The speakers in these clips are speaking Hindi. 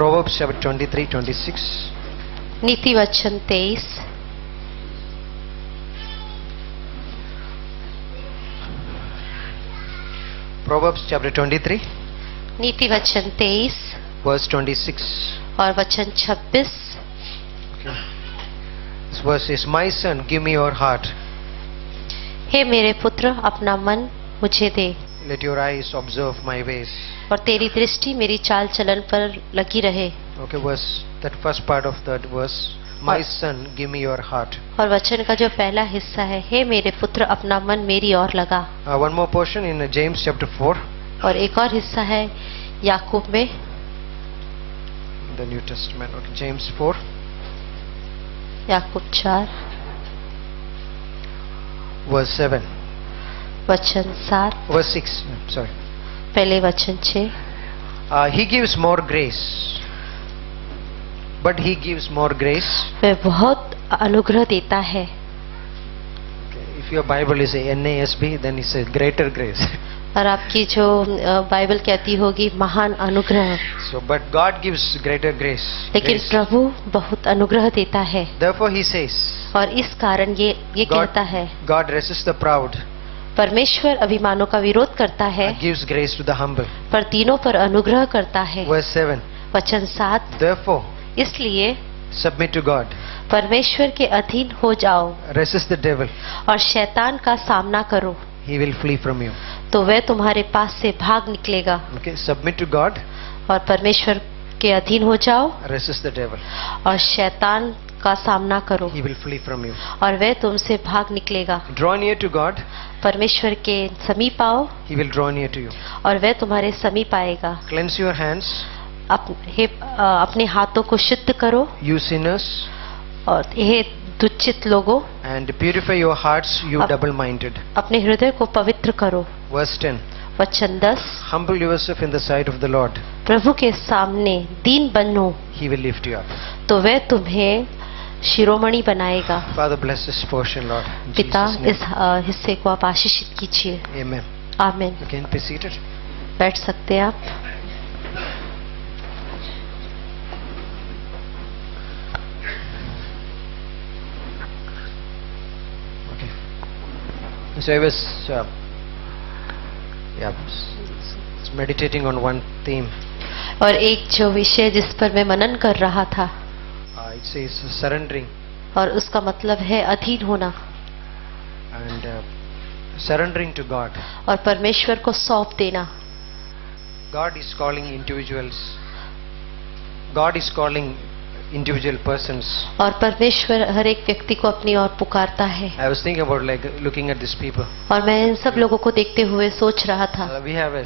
Proverbs chapter 23-26. नीति वचन 23। Proverbs chapter 23, नीति वचन 23 verse 26. और वचन 26। Okay. This verse is, "My son, give me your heart. हे मेरे पुत्र, अपना मन मुझे दे Let your eyes observe my ways." और तेरी दृष्टि मेरी चाल चलन पर लगी रहे। Okay, verse, that first part of that verse, "My son, give me your heart." और वचन का जो पहला हिस्सा है, हे मेरे पुत्र, अपना मन मेरी ओर लगा। One more portion in James chapter 4, और एक और हिस्सा है याकूब में, the New Testament. Okay, James 4, Yakub 4 verse 7, वचन 7, verse 6. Sorry. पहले वचन 6। He gives more grace, but he gives more grace. वह बहुत अनुग्रह देता है। Okay, if your Bible is a NASB, then it's a greater grace. और आपकी जो बाइबल कहती होगी महान अनुग्रह। So, but God gives greater grace. लेकिन Grace. प्रभु बहुत अनुग्रह देता है। Therefore, he says, और इस कारण ये कहता है, God resists the proud, परमेश्वर अभिमानों का विरोध करता है, gives grace to the humble. पर तीनों पर अनुग्रह करता है। Verse 7. वचन 7। Therefore, इसलिए submit to God. परमेश्वर के अधीन हो जाओ Resist the devil. और शैतान का सामना करो, He will flee from you. तो वह तुम्हारे पास से भाग निकलेगा। Okay, submit to God. और परमेश्वर के अधीन हो जाओ Resist the devil. और शैतान का सामना करो, He will flee from you. और वह तुमसे भाग निकलेगा। Draw near to God. परमेश्वर के समीप आओ He will draw near to you. और वह तुम्हारे समीप आएगा। Cleanse your hands, अपने हाथों को शुद्ध करो, you sinners, और हे दुचित लोगों, and purify your hearts, you double-minded. अपने हृदय को पवित्र करो। Verse 10. वचन 10। Humble yourself in the sight of the Lord. प्रभु के सामने दीन बनो, He will lift you up. तो वह तुम्हें शिरोमणि बनाएगा। Father, bless this portion, Lord. In पिता, Jesus' name. इस हिस्से को आप आशीषित कीजिए। Amen. आमीन। You can be seated. बैठ सकते हैं आप। Okay. So I was meditating on one theme. और एक जो विषय जिस पर मैं मनन कर रहा था, It says surrendering, और उसका मतलब है अधीन होना and surrendering to God. और परमेश्वर को सौंप देना। God is calling individuals. God is calling individual persons. और परमेश्वर हर एक व्यक्ति को अपनी ओर पुकारता है। I was thinking about looking at these people. और मैं इन सब लोगों को देखते हुए सोच रहा था, We have a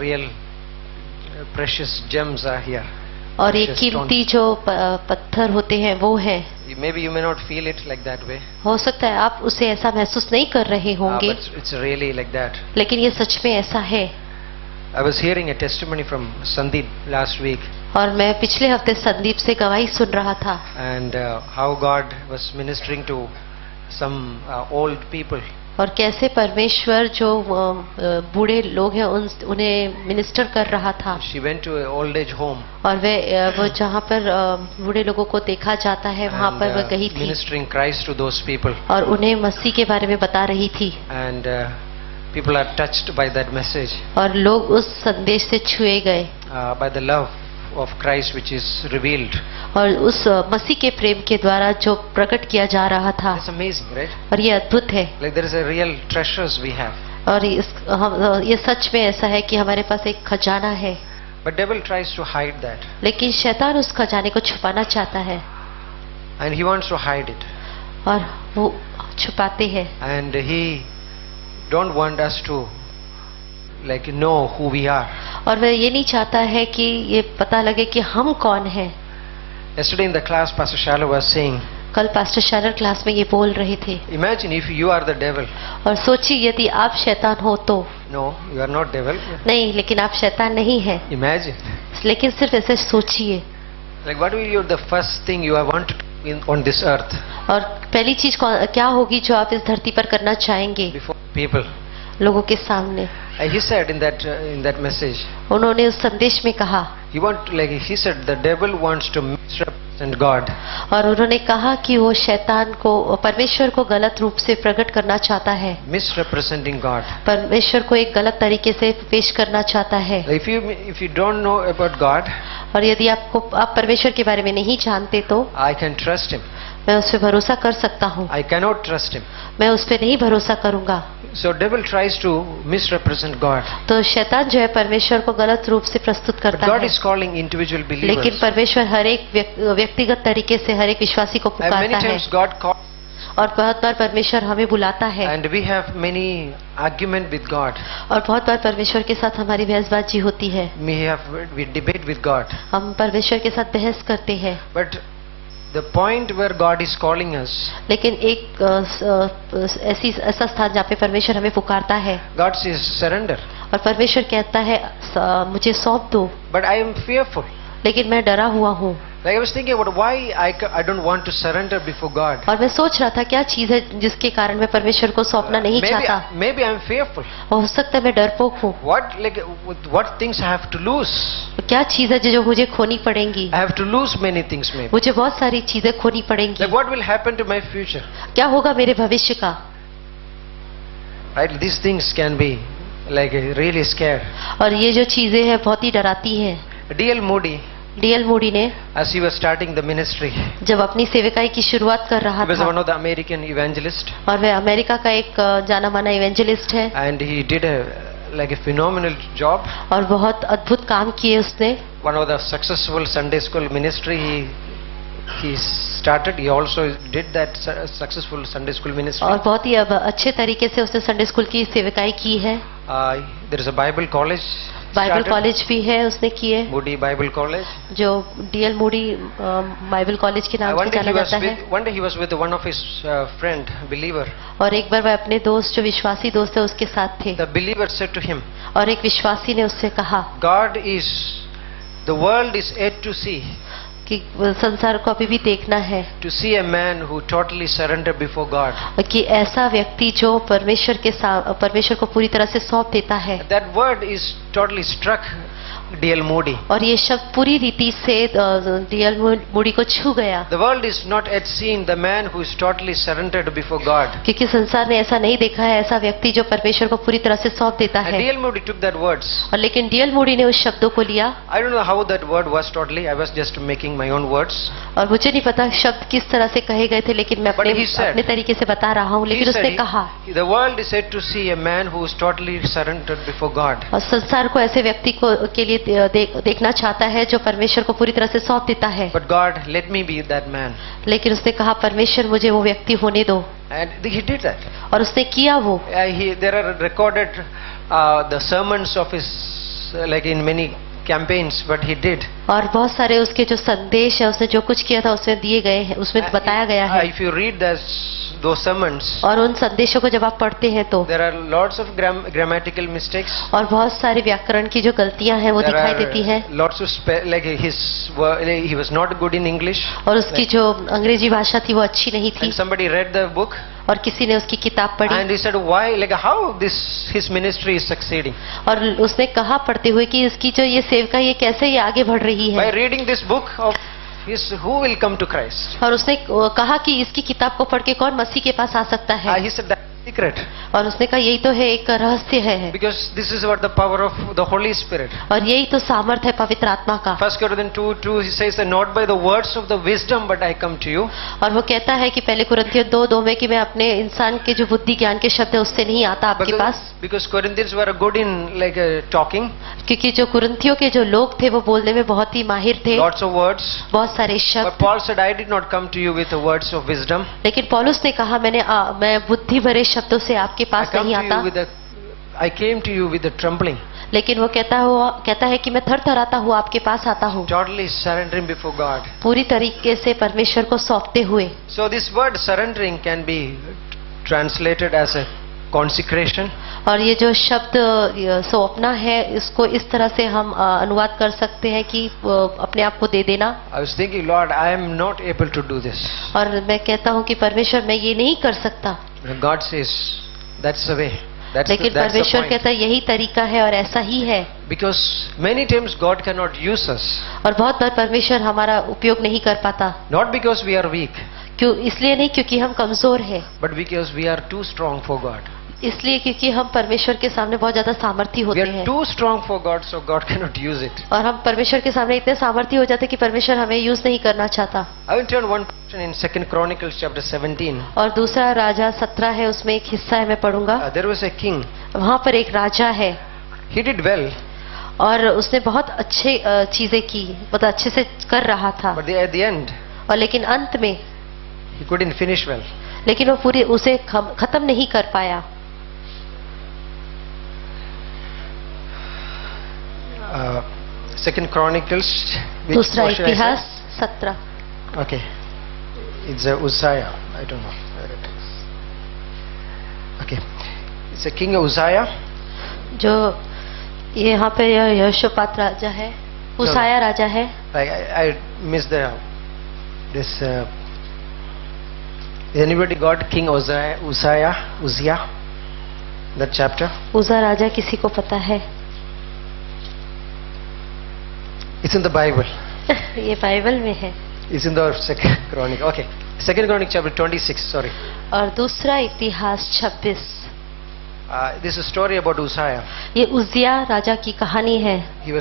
real precious gems are here. और एक Precious कीमती जो पत्थर होते हैं वो है। Maybe you may not feel it like that way. हो सकता है आप उसे ऐसा महसूस नहीं कर रहे होंगे, But it's really like that. लेकिन ये सच में ऐसा है। I was hearing a testimony from Sandeep last week, और मैं पिछले हफ्ते संदीप से गवाही सुन रहा था, and how God was ministering to some old people. और कैसे परमेश्वर जो बूढ़े लोग हैं उन्हें मिनिस्टर कर रहा था। She went to an old age home. और वो जहाँ पर बूढ़े लोगों को देखा जाता है वहाँ पर वह गई थी, Ministering Christ to those people. और उन्हें मसीह के बारे में बता रही थी। And people are touched by that message, और लोग उस संदेश से छुए गए, by the love of Christ which is revealed. और उस मसीह के प्रेम के द्वारा जो प्रकट किया जा रहा था। It's amazing, right? और ये अद्भुत है। Like there is a real treasures we have. और ये सच में ऐसा है कि हमारे पास एक खजाना है, But devil tries to hide that. लेकिन शैतान उस खजाने को छुपाना चाहता है, And he wants to hide it. और वो छुपाते हैं। And he don't want us to know who we are. और वह ये नहीं चाहता है कि ये पता लगे कि हम कौन हैं। Yesterday in the class, Pastor Shalom was saying, कल पास्टर शारर क्लास में ये बोल रहे थे, imagine if you are the devil. और सोचिए यदि आप शैतान हो तो। No, you are not devil. नहीं, लेकिन आप शैतान नहीं है। Imagine. लेकिन सिर्फ ऐसे सोचिए, Like what will be the first thing you have wanted on this earth? और पहली चीज क्या होगी जो आप इस धरती पर करना चाहेंगे Before people. लोगों के सामने। He said in that message, उन्होंने उस संदेश में कहा, he said the devil wants to misrepresent God. और उन्होंने कहा कि वो शैतान को, परमेश्वर को गलत रूप से प्रकट करना चाहता है, Misrepresenting God. परमेश्वर को एक गलत तरीके से पेश करना चाहता है। If you don't know about God, और यदि आप परमेश्वर के बारे में नहीं जानते तो I can trust him. मैं उस पर भरोसा कर सकता हूँ, I cannot trust him. मैं उस पर नहीं भरोसा करूंगा। So devil tries to misrepresent God. तो शैतान जो है परमेश्वर को गलत रूप से प्रस्तुत But करता God है, is calling individual लेकिन believers. परमेश्वर हर एक व्यक्तिगत तरीके से हर एक विश्वासी को And पुकारता many है। times God calls, और बहुत बार परमेश्वर हमें बुलाता है, and we have many argument with God. और बहुत बार परमेश्वर के साथ हमारी बहसबाजी होती है, We debate with God. हम परमेश्वर के साथ बहस करते हैं। But the point where God is calling us, लेकिन एक ऐसा स्थान जहाँ पे परमेश्वर हमें पुकारता है God says surrender. और परमेश्वर कहता है मुझे सौंप दो, But I am fearful. लेकिन मैं डरा हुआ हूँ। Like I was thinking about why I don't want to surrender before God. और मैं सोच रहा था क्या चीज है जिसके कारण मैं परमेश्वर को सौंपना नहीं चाहता। Maybe I am fearful. हो सकता है मैं डरपोक हूँ। What things I have to lose? क्या चीज है जो मुझे खोनी पड़ेंगी? I have to lose many things maybe. मुझे बहुत सारी चीजें खोनी पड़ेंगी। Like what will happen to my future? क्या होगा मेरे भविष्य का? Right? These things can be like really scary. और ये जो चीजें हैं बहुत ही डराती हैं। D.L. Moody, ने as he was starting the ministry, जब अपनी सेविकाई की शुरुआत कर रहा he was था, one of the American evangelists, और वह अमेरिका का एक जाना माना इवेंजलिस्ट है, and he did a phenomenal job. और बहुत अद्भुत काम किए उसने। One of the successful Sunday school ministry he started. He also did that successful Sunday school ministry. और बहुत ही अच्छे तरीके से उसने संडे स्कूल की सेविकाई की है। There is a Bible college. Bible college भी है उसने किए, Moody Bible College, जो D.L. मूडी बाइबल कॉलेज के नाम से जाना जाता है। One day he was with one of his friend believer. और एक बार वह अपने दोस्त, जो विश्वासी दोस्त है, उसके साथ थे। The believer said to him, और एक विश्वासी ने उससे कहा, the world is yet to see. कि संसार को अभी भी देखना है, To see a man who totally surrendered before God. कि ऐसा व्यक्ति जो परमेश्वर को पूरी तरह से सौंप देता है। That word is totally struck D.L. Moody. और ये शब्द पूरी रीति से D.L. मूडी को छू गया। The world is not yet seen the man who is totally surrendered before God. क्योंकि संसार ने ऐसा नहीं देखा है ऐसा व्यक्ति जो परमेश्वर को पूरी तरह से सौंप देता And है। D.L. Moody took that words. और लेकिन D.L. मूडी ने उस शब्दों को लिया। I don't know how that word was totally. I was just making my own words. और मुझे नहीं पता शब्द किस तरह से कहे गए थे, लेकिन मैं अपने तरीके से बता रहा हूँ। लेकिन उसने कहा, The world is yet to see a man who is totally surrendered before God. और संसार को ऐसे व्यक्ति के लिए देखना चाहता है जो परमेश्वर को पूरी तरह से सौंप देता है। But God, let me be that man. लेकिन उसने कहा, परमेश्वर मुझे वो व्यक्ति होने दो। And he did that. और उसने किया वो। There are recorded the sermons of his like in many campaigns, but he did. और बहुत सारे उसके जो संदेश है, उसने जो कुछ किया था उसमें दिए गए हैं, उसमें बताया गया है। If you read those sermons, और उन संदेशों को जब आप पढ़ते हैं तो there are lots of grammatical mistakes. और बहुत सारे व्याकरण की जो गलतियां हैं वो दिखाई देती हैं। Lots of like he was not good in English. और उसकी जो अंग्रेजी भाषा थी वो अच्छी नहीं थी। And somebody read the book. और किसी ने उसकी किताब पढ़ी। And he said, why, like how his ministry is succeeding. और उसने कहा पढ़ते हुए कि इसकी जो ये सेवका ये कैसे ये आगे बढ़ रही है। By reading this book of who will come to Christ. और उसने कहा कि इसकी किताब को पढ़ के कौन मसीह के पास आ सकता है। He said that's secret. और उसने कहा यही तो है, एक रहस्य है। Because this is what the power of the Holy Spirit. और यही तो सामर्थ है पवित्र आत्मा का। 1 Corinthians 2:2 he says that not by the words of the wisdom but I come to you. और वो कहता है कि पहले कुरिन्थियों 2:2 में कि मैं अपने इंसान के जो बुद्धि ज्ञान के शब्द है उससे नहीं आता आपके पास। Because Corinthians were good in like talking. क्योंकि जो कुरिन्थियों के जो लोग थे वो बोलने में बहुत ही माहिर थे। Lots of words. बहुत सारे शब्द। But Paul said I did not come to you with the words of wisdom. लेकिन पौलुस ने कहा मैं बुद्धि भरे शब्दों से आपके पास नहीं आता। I came to you with the trembling. लेकिन वो कहता है कि मैं थरथराता हुआ आपके पास आता हूँ। Totally surrendering before God. पूरी तरीके से परमेश्वर को सौंपते हुए। So this word surrendering can be translated as a consecration. और ये जो शब्द सौंपना है इसको इस तरह से हम अनुवाद कर सकते हैं कि अपने आप को दे देना। I was thinking, Lord, I am not able to do this. और मैं कहता हूँ कि परमेश्वर मैं ये नहीं कर सकता। God says that's the way. लेकिन परमेश्वर कहता है यही तरीका है और ऐसा ही है। Because many times God cannot use us, और बहुत बार परमेश्वर हमारा उपयोग नहीं कर पाता, not because we are weak, क्यों? इसलिए नहीं क्योंकि हम कमजोर हैं, but because we are too strong for God. इसलिए क्योंकि हम परमेश्वर के सामने बहुत ज्यादा सामर्थी We होते are हैं, too strong for God, so God cannot use it. और हम परमेश्वर के सामने इतने सामर्थी हो जाते हैं कि परमेश्वर हमें यूज नहीं करना चाहता। I will turn one portion in 2 Chronicles chapter 17. और दूसरा राजा 17 है, उसमें एक हिस्सा है, मैं पढ़ूंगा। There was a king. वहां पर एक राजा है He did well, और उसने बहुत अच्छे चीजें की, बहुत अच्छे से कर रहा था, but at the end, और लेकिन अंत में he couldn't finish well. लेकिन वो पूरी उसे खत्म नहीं कर पाया। 2 Chronicles, which दूसरा portion I said? इतिहास 17। Okay, it's Uzziah. I don't know where it is. Okay, it's a king Uzziah. जो यहाँ पे यहोशापात राजा है, उसाया राजा है। I missed this. Anybody got King Uzziah? That chapter. उजा राजा किसी को पता है? It's in the Bible. ये बाइबल में है। It's in the 2 Chronicle. Okay, 2 Chronicle chapter 26. Sorry. और दूसरा इतिहास 26। This is a story about Uzziah. ये उजिया राजा की कहानी है। He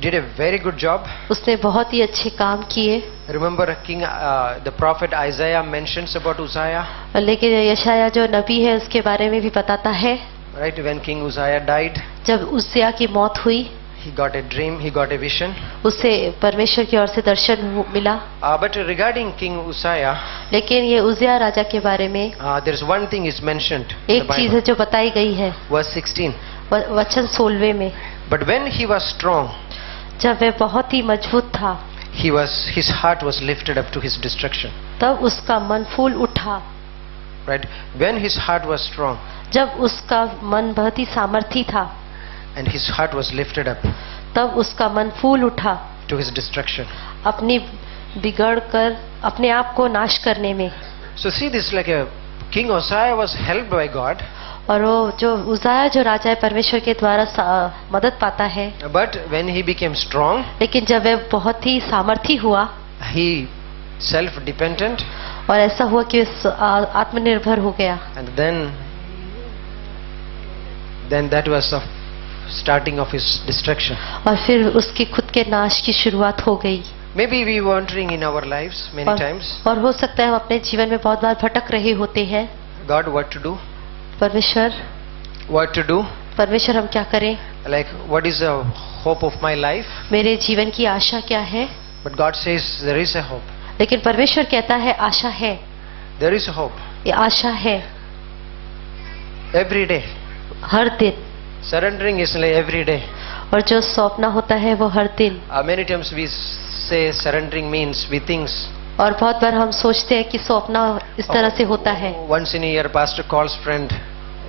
did a very good job. उसने बहुत ही अच्छे काम किए। Remember, the prophet Isaiah mentions about Uzziah. लेकिन यशाया जो नबी है उसके बारे में भी बताता है। Right, when King Uzziah died, जब उजिया की मौत हुई, he got a dream, he got a vision. उसे परमेश्वर की ओर से दर्शन मिला। But regarding King Uzziah, लेकिन ये उजिया राजा के बारे में there is one thing is mentioned in the एक चीज है Bible. जो बताई गई है, Verse 16. वचन 16 में। But when he was strong, जब वह बहुत ही मजबूत था, his heart was lifted up to his destruction. तब उसका मन फूल उठा। Right? When his heart was strong जब उसका मन बहुत ही सामर्थी था, and his heart was lifted up तब उसका मन फूल उठा to his destruction. अपनी बिगड़ कर अपने आप को नाश करने में। So see this, like a King Uzziah was helped by God, और वो जो उजाया जो राजा है परमेश्वर के द्वारा मदद पाता है, but when he became strong, लेकिन जब वह बहुत ही सामर्थी हुआ he self-dependent, और ऐसा हुआ कि आत्मनिर्भर हो गया, and then that was the starting of his destruction. और फिर उसके खुद के नाश की शुरुआत हो गई। Maybe we wondering in our lives many times, और हो सकता है हम अपने जीवन में बहुत बार भटक रहे होते हैं, God, what to do? परमेश्वर हम क्या करें? Like, what is the hope of my life? मेरे जीवन की आशा क्या है? But God says there is a hope. लेकिन परमेश्वर कहता है आशा है, There is a hope. ये आशा है Every day. हर दिन, Surrendering is like every day. और जो सौंपना होता है वो हर दिन। Many times we say surrendering means we think. और बहुत बार हम सोचते हैं कि सौंपना इस तरह से होता है। Once in a year, pastor calls friend,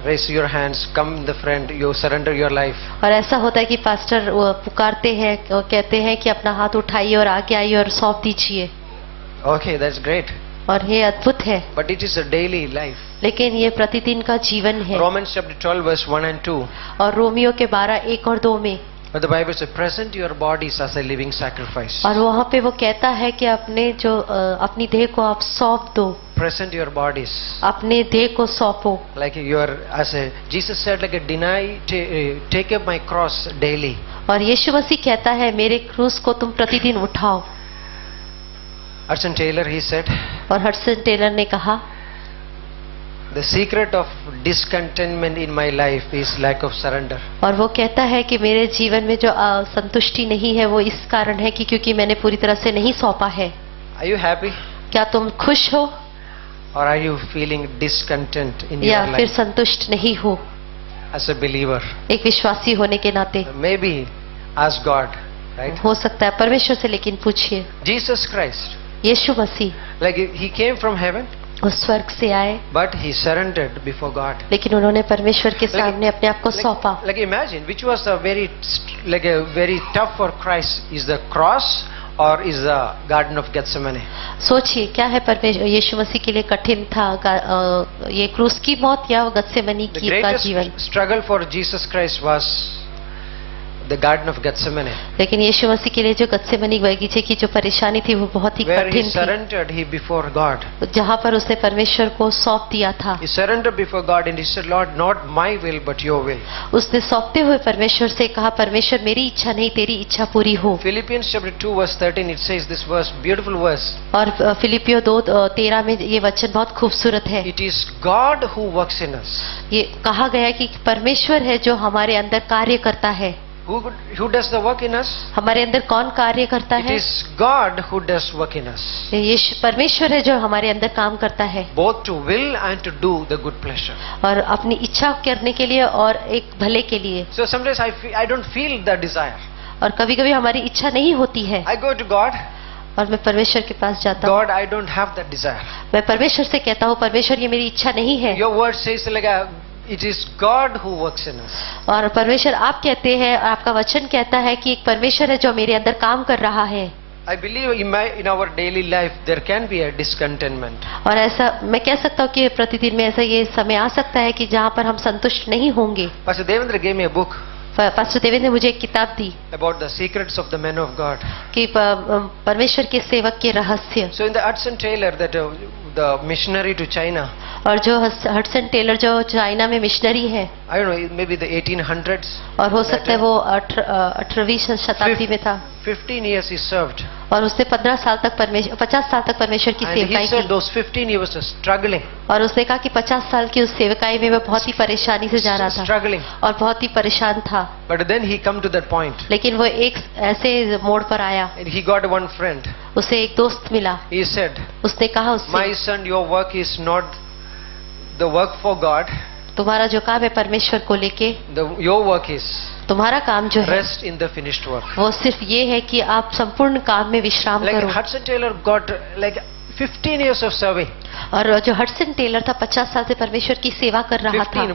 raise your hands, come the friend, you surrender your life. और ऐसा होता है कि पास्टर पुकारते हैं और कहते हैं कि अपना हाथ उठाइए और आगे आइए और सौंप दीजिए। Okay, that's great. और ये अद्भुत है, But it is a daily life. लेकिन ये प्रतिदिन का जीवन है। Romans chapter 12 verse 1 and 2. और रोमियो के 12:1 और 2 में, But the Bible says, present your bodies as a living sacrifice. और वहाँ पे वो कहता है कि अपनी देह को आप सौंप दो, Present your bodies. अपने देह को सौंपो। Like you are, Jesus said, like take up my cross daily. और यीशु मसीह कहता है मेरे क्रूस को तुम प्रतिदिन उठाओ। Hudson Taylor, he said, और हडसन टेलर ने कहा, the secret of discontentment in my life is lack of surrender. और वो कहता है कि मेरे जीवन में जो संतुष्टि नहीं है वो इस कारण है कि क्योंकि मैंने पूरी तरह से नहीं सौंपा है। Are you happy? क्या तुम खुश हो Or are you feeling discontent in या your फिर life संतुष्ट नहीं हो? as a believer? एक विश्वासी होने के नाते Maybe ask God, right? हो सकता है परमेश्वर से, लेकिन पूछिए। Jesus Christ, Yeshu Masih like he came from heaven, वो स्वर्ग से आए, but he surrendered before God. लेकिन उन्होंने परमेश्वर के सामने अपने आप को सौंपा। Like imagine, which was a very tough for Christ, is the cross or is the Garden of Gethsemane? सोचिए क्या है परमेश्वर यीशु मसीह के लिए कठिन था, ये क्रूस की मौत या गत्सेमनी The की का greatest जीवन? struggle for Jesus Christ was the Garden of Gethsemane, लेकिन यीशु मसीह के लिए जो गत्सेमनी बगीचे की जो परेशानी थी वो बहुत ही where he कठिन थी, surrendered he before God. जहाँ पर उसने परमेश्वर को सौंप दिया था. He surrendered before God and he said, Lord, not my will but your will. उसने सौंपते हुए परमेश्वर से कहा, परमेश्वर मेरी इच्छा नहीं तेरी इच्छा पूरी हो. Philippians chapter 2 verse 13, it says this verse, beautiful verse. और फिलिपियो 2:13 में ये वचन बहुत खूबसूरत है. It is God who works in us. ये कहा गया है कि परमेश्वर है जो हमारे अंदर कार्य करता है. Who does the work in us? हमारे अंदर कौन कार्य करता It है? is God who does work in us. ये परमेश्वर है जो हमारे अंदर काम करता है, Both to will and to do the good pleasure. और अपनी इच्छा करने के लिए और एक भले के लिए. So sometimes I don't feel the desire. और कभी कभी हमारी इच्छा नहीं होती है, I go to God, और मैं परमेश्वर के पास जाता हूँ. God, I don't have that desire. मैं परमेश्वर से कहता हूँ, परमेश्वर ये मेरी इच्छा नहीं है. Your word says like it is God who works in us. और परमेश्वर आप कहते हैं, आपका वचन कहता है कि एक परमेश्वर है जो मेरे अंदर काम कर रहा है. I believe in our daily life there can be a discontentment. और ऐसा मैं कह सकता हूँ कि प्रतिदिन में ऐसा ये समय आ सकता है कि जहाँ पर हम संतुष्ट नहीं होंगे. Pastor Devendra gave me a book pastor Devendra ने मुझे एक किताब दी about the secrets of the men of God. कि परमेश्वर के सेवक के रहस्य. So in the Hudson Taylor, that the missionary to China, और जो हडसन टेलर जो चाइना में मिशनरी है, I don't know, maybe the 1800s. और हो सकता है वो 18वीं शताब्दी में था. 15 years he served. और उसने 50 साल तक परमेश्वर की And he सेवकाई said की. those 15 years was struggling. और उसने कहा कि 50 साल की उस सेवकाई में वो बहुत ही परेशानी से जा रहा था Struggling. और बहुत ही परेशान था. But then he come to that point. लेकिन वो एक ऐसे मोड़ पर आया, And he got one friend. उसे एक दोस्त मिला. He said, उसने कहा उससे, my son, your work is not the work for God. तुम्हारा जो काम है परमेश्वर को लेके, Your work is तुम्हारा काम जो है rest in the finished work. वो सिर्फ ये है कि आप संपूर्ण काम में विश्राम Like करो. Hudson Taylor got like 15 years of serving. और जो हडसन टेलर था 50 साल से परमेश्वर की सेवा कर रहा था.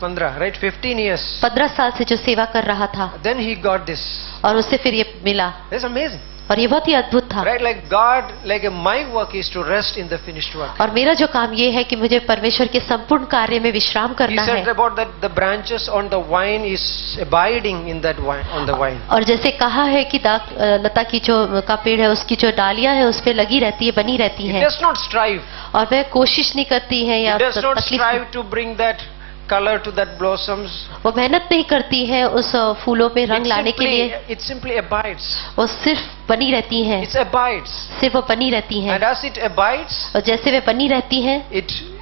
15, right? 15 years. 15 साल से जो सेवा कर रहा था, Then he got this. और उससे फिर ये मिला. That's amazing. और ये बहुत ही अद्भुत था. Right? Like God, like my work is to rest in the finished work. और मेरा जो काम ये है कि मुझे परमेश्वर के संपूर्ण कार्य में विश्राम He करना said है. about that the branches on the vine is abiding in that vine, on the vine. और जैसे कहा है कि लता की जो का पेड़ है उसकी जो डालियां है उस पे लगी रहती है, बनी रहती It है, does not strive. और वह कोशिश नहीं करती है या It does not तकलीफ, strive to bring that color to that blossoms. वो मेहनत नहीं करती है उस फूलों में रंग लाने के लिए. It simply abides. वो सिर्फ बनी रहती हैं, It abides. सिर्फ वो बनी रहती हैं. And as it abides, और जैसे वे बनी रहती हैं,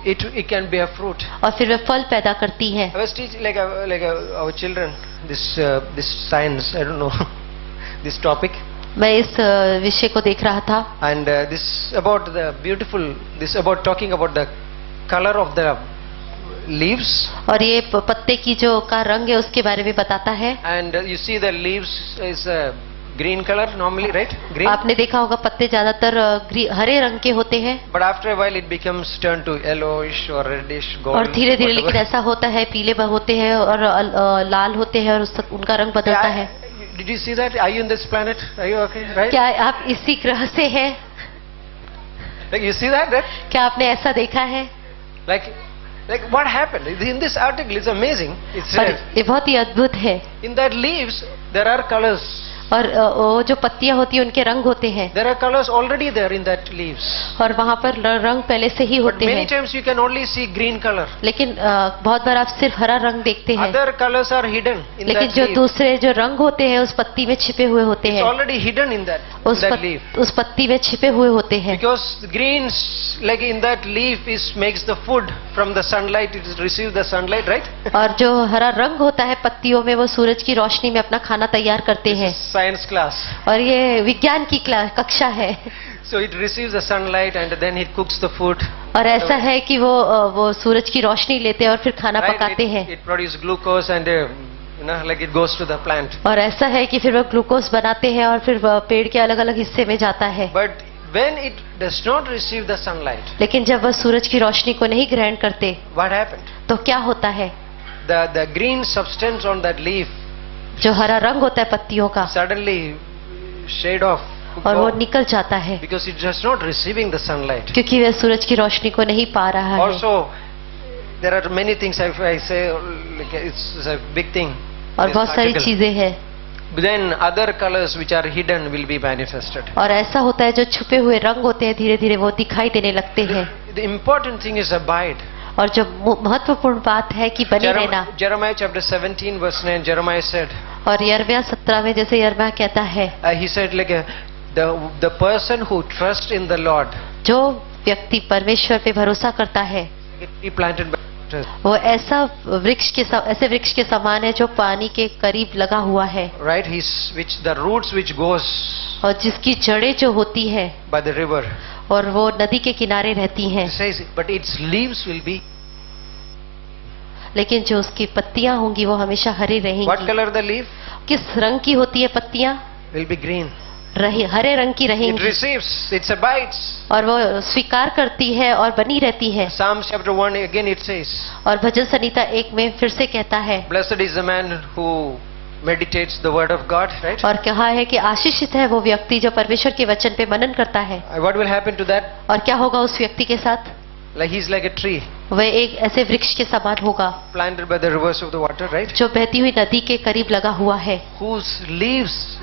it can bear fruit. और फिर वे फल पैदा करती हैं. I was teaching our children this science. I don't know this topic. मैं इस विषय को देख रहा था. And this about talking about the color of the leaves. और ये पत्ते की जो का रंग है उसके बारे में बताता है. And you see the leaves is green color normally, right? Green. आपने देखा होगा पत्ते ज्यादातर हरे रंग के होते हैं. But after a while it becomes turned to yellowish or reddish, gold. और धीरे धीरे whatever. लेकिन ऐसा होता है, पीले होते हैं और लाल होते हैं और उनका रंग बदलता है. Did you see that? Are you in this planet? Are you okay? Right? क्या आप इसी ग्रह से हैं? Like you see that? क्या आपने ऐसा देखा है? Like what happened? In this article, it's amazing. It और said, ये बहुत ही अद्भुत है. in that leaves, there are colors. और वो जो पत्तियां होती हैं उनके रंग होते हैं. There are colors already there in that leaves. और वहाँ पर रंग पहले से ही But होते many हैं. times you can only see green color. लेकिन बहुत बार आप सिर्फ हरा रंग देखते हैं. Other colors are hidden in लेकिन that जो leaf. दूसरे जो रंग होते हैं उस पत्ती में छिपे हुए होते It's हैं. already hidden in that leaf. उस पत्ती में छिपे हुए होते हैं. Because greens, like in that leaf, makes the food from the sunlight. It receives the sunlight, right? और जो हरा रंग होता है पत्तियों में, वो सूरज की रोशनी में अपना खाना तैयार करते हैं. Science class. और ये विज्ञान की कक्षा है. So it receives the sunlight and then it cooks the food. और ऐसा है कि वो सूरज की रोशनी लेते हैं और फिर खाना Right? पकाते हैं. It produces glucose and like it goes to the plant. और ऐसा है कि फिर वो ग्लूकोज बनाते हैं और फिर पेड़ के अलग अलग हिस्से में जाता है. But when it does not receive the sunlight, लेकिन जब वह सूरज की रोशनी को नहीं ग्रहण करते what happened? तो क्या होता है? The green substance on that leaf जो हरा रंग होता है पत्तियों का, suddenly shade off. और वो निकल जाता है Because it is not receiving the sunlight. क्योंकि वह सूरज की रोशनी को नहीं पा रहा है. Also, there are many things I say, like it's a big thing. और this बहुत सारी article. चीजें हैं. then other colors which are hidden will be manifested. और ऐसा होता है जो छुपे हुए रंग होते हैं धीरे धीरे वो दिखाई देने लगते हैं। The important thing is abide. और जो महत्वपूर्ण बात है कि बने रहना। Jeremiah chapter 17 verse 9, Jeremiah said, और यिर्मयाह 17 में जैसे यिर्मयाह कहता है, he said like the person who trusts in the Lord, जो व्यक्ति परमेश्वर पे भरोसा करता है, he planted by waters. वो ऐसे वृक्ष के समान है जो पानी के करीब लगा हुआ है, Right, which the roots which goes और जिसकी जड़ें जो होती है by the river. और वो नदी के किनारे रहती हैं, It says, but its leaves will be. लेकिन जो उसकी पत्तियां होंगी वो हमेशा हरी What रहेंगी। color the leaf? किस रंग की होती है पत्तियां? Will be green. हरे रंग की It रहेंगी receives, it abides. और वो स्वीकार करती है और बनी रहती है। Psalms chapter 1 again it says, और भजन संहिता 1 में फिर से कहता है, blessed is the man who meditates the word of God, right? और कहा है कि आशीषित है वो व्यक्ति जो परमेश्वर के वचन पे मनन करता है। What will happen to that? और क्या होगा उस व्यक्ति के साथ? Like he's like a tree वह एक ऐसे वृक्ष के समान होगा planted by the rivers of the water, right? जो बहती हुई नदी के करीब लगा हुआ है, Whose leaves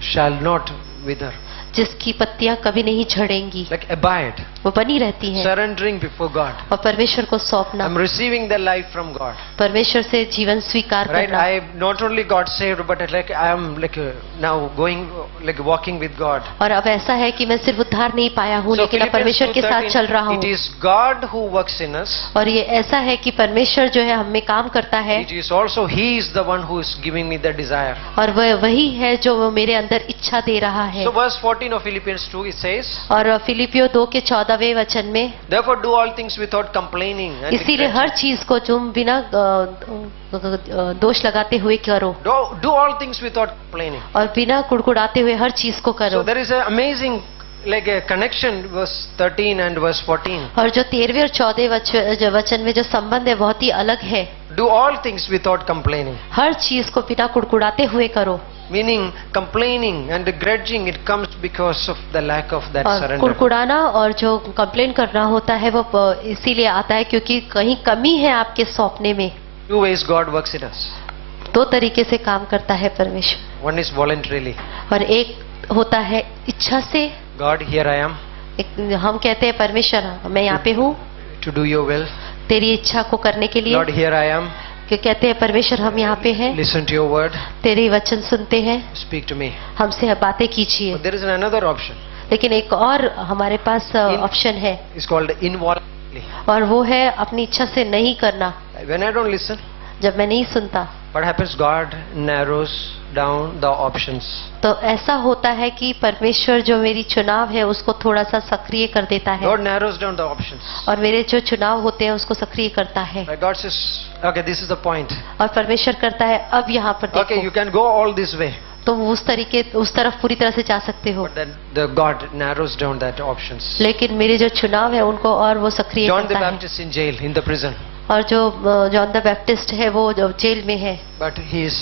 shall not wither. जिसकी पत्तियां कभी नहीं झड़ेंगी, Like abide, वो बनी रहती हैं। surrendering before God. और परमेश्वर को सौंपना, I'm receiving the life from God. परमेश्वर से जीवन स्वीकार Right, करना। I not only got saved, but like I am like now going like walking with God. और अब ऐसा है कि मैं सिर्फ उद्धार नहीं पाया हूँ, लेकिन अब परमेश्वर के साथ चल रहा It हूँ। is God who works in us. और ये ऐसा है कि परमेश्वर जो है हम में काम करता है, It is also He is the one who is giving me the desire. और वह वही है जो मेरे अंदर इच्छा दे रहा है। So verse 14 of Philippians 2 it says, और फिलिपियो 2 के 14वें वचन में, therefore do all things without complaining and इसीलिए regret. हर चीज को तुम बिना दोष लगाते हुए करो, Do all things without complaining. और बिना कुड़कुड़ाते हुए हर चीज को So करो। there is an amazing like a connection verse 13 and verse 14. और जो 13वें और 14वें वचन में जो संबंध है बहुत ही अलग है। Do all things without complaining. हर चीज को बिना कुड़कुड़ाते हुए करो। Meaning complaining and grudging, it comes because of the lack of that और surrender. कुड़कुड़ाना और जो कंप्लेन करना होता है वो इसीलिए आता है क्योंकि कहीं कमी है आपके सौंपने में। Two ways God works in us. 2 तरीके से काम करता है परमेश्वर, One is voluntarily. और एक होता है इच्छा से। God, here I am हम कहते हैं परमेश्वर मैं यहाँ पे हूँ to do your will. तेरी इच्छा को करने के लिए। Lord, here I am. कि कहते हैं परमेश्वर हम यहाँ पे हैं, Listen to your word. तेरे वचन सुनते हैं, Speak to me. हमसे बातें कीजिए। But there is another option. लेकिन एक और हमारे पास ऑप्शन है, It's called involuntarily. और वो है अपनी इच्छा से नहीं करना। When I don't listen, जब मैं नहीं सुनता what happens? God narrows down the options. तो ऐसा होता है कि परमेश्वर जो मेरी चुनाव है उसको थोड़ा सा सक्रिय कर देता है, God narrows down the options. और मेरे जो चुनाव होते हैं उसको सक्रिय करता है। Like God says, okay, this is the point. और परमेश्वर करता है अब यहाँ पर Okay, you देखो, can go all this way. तुम उस तरफ पूरी तरह से जा सकते हो, But then the God narrows down that options. लेकिन मेरे जो चुनाव है उनको और वो सक्रिय John the करता है। Baptist in jail, in the prison. और जो जॉन द बैप्टिस्ट है वो जो जेल में है, But he is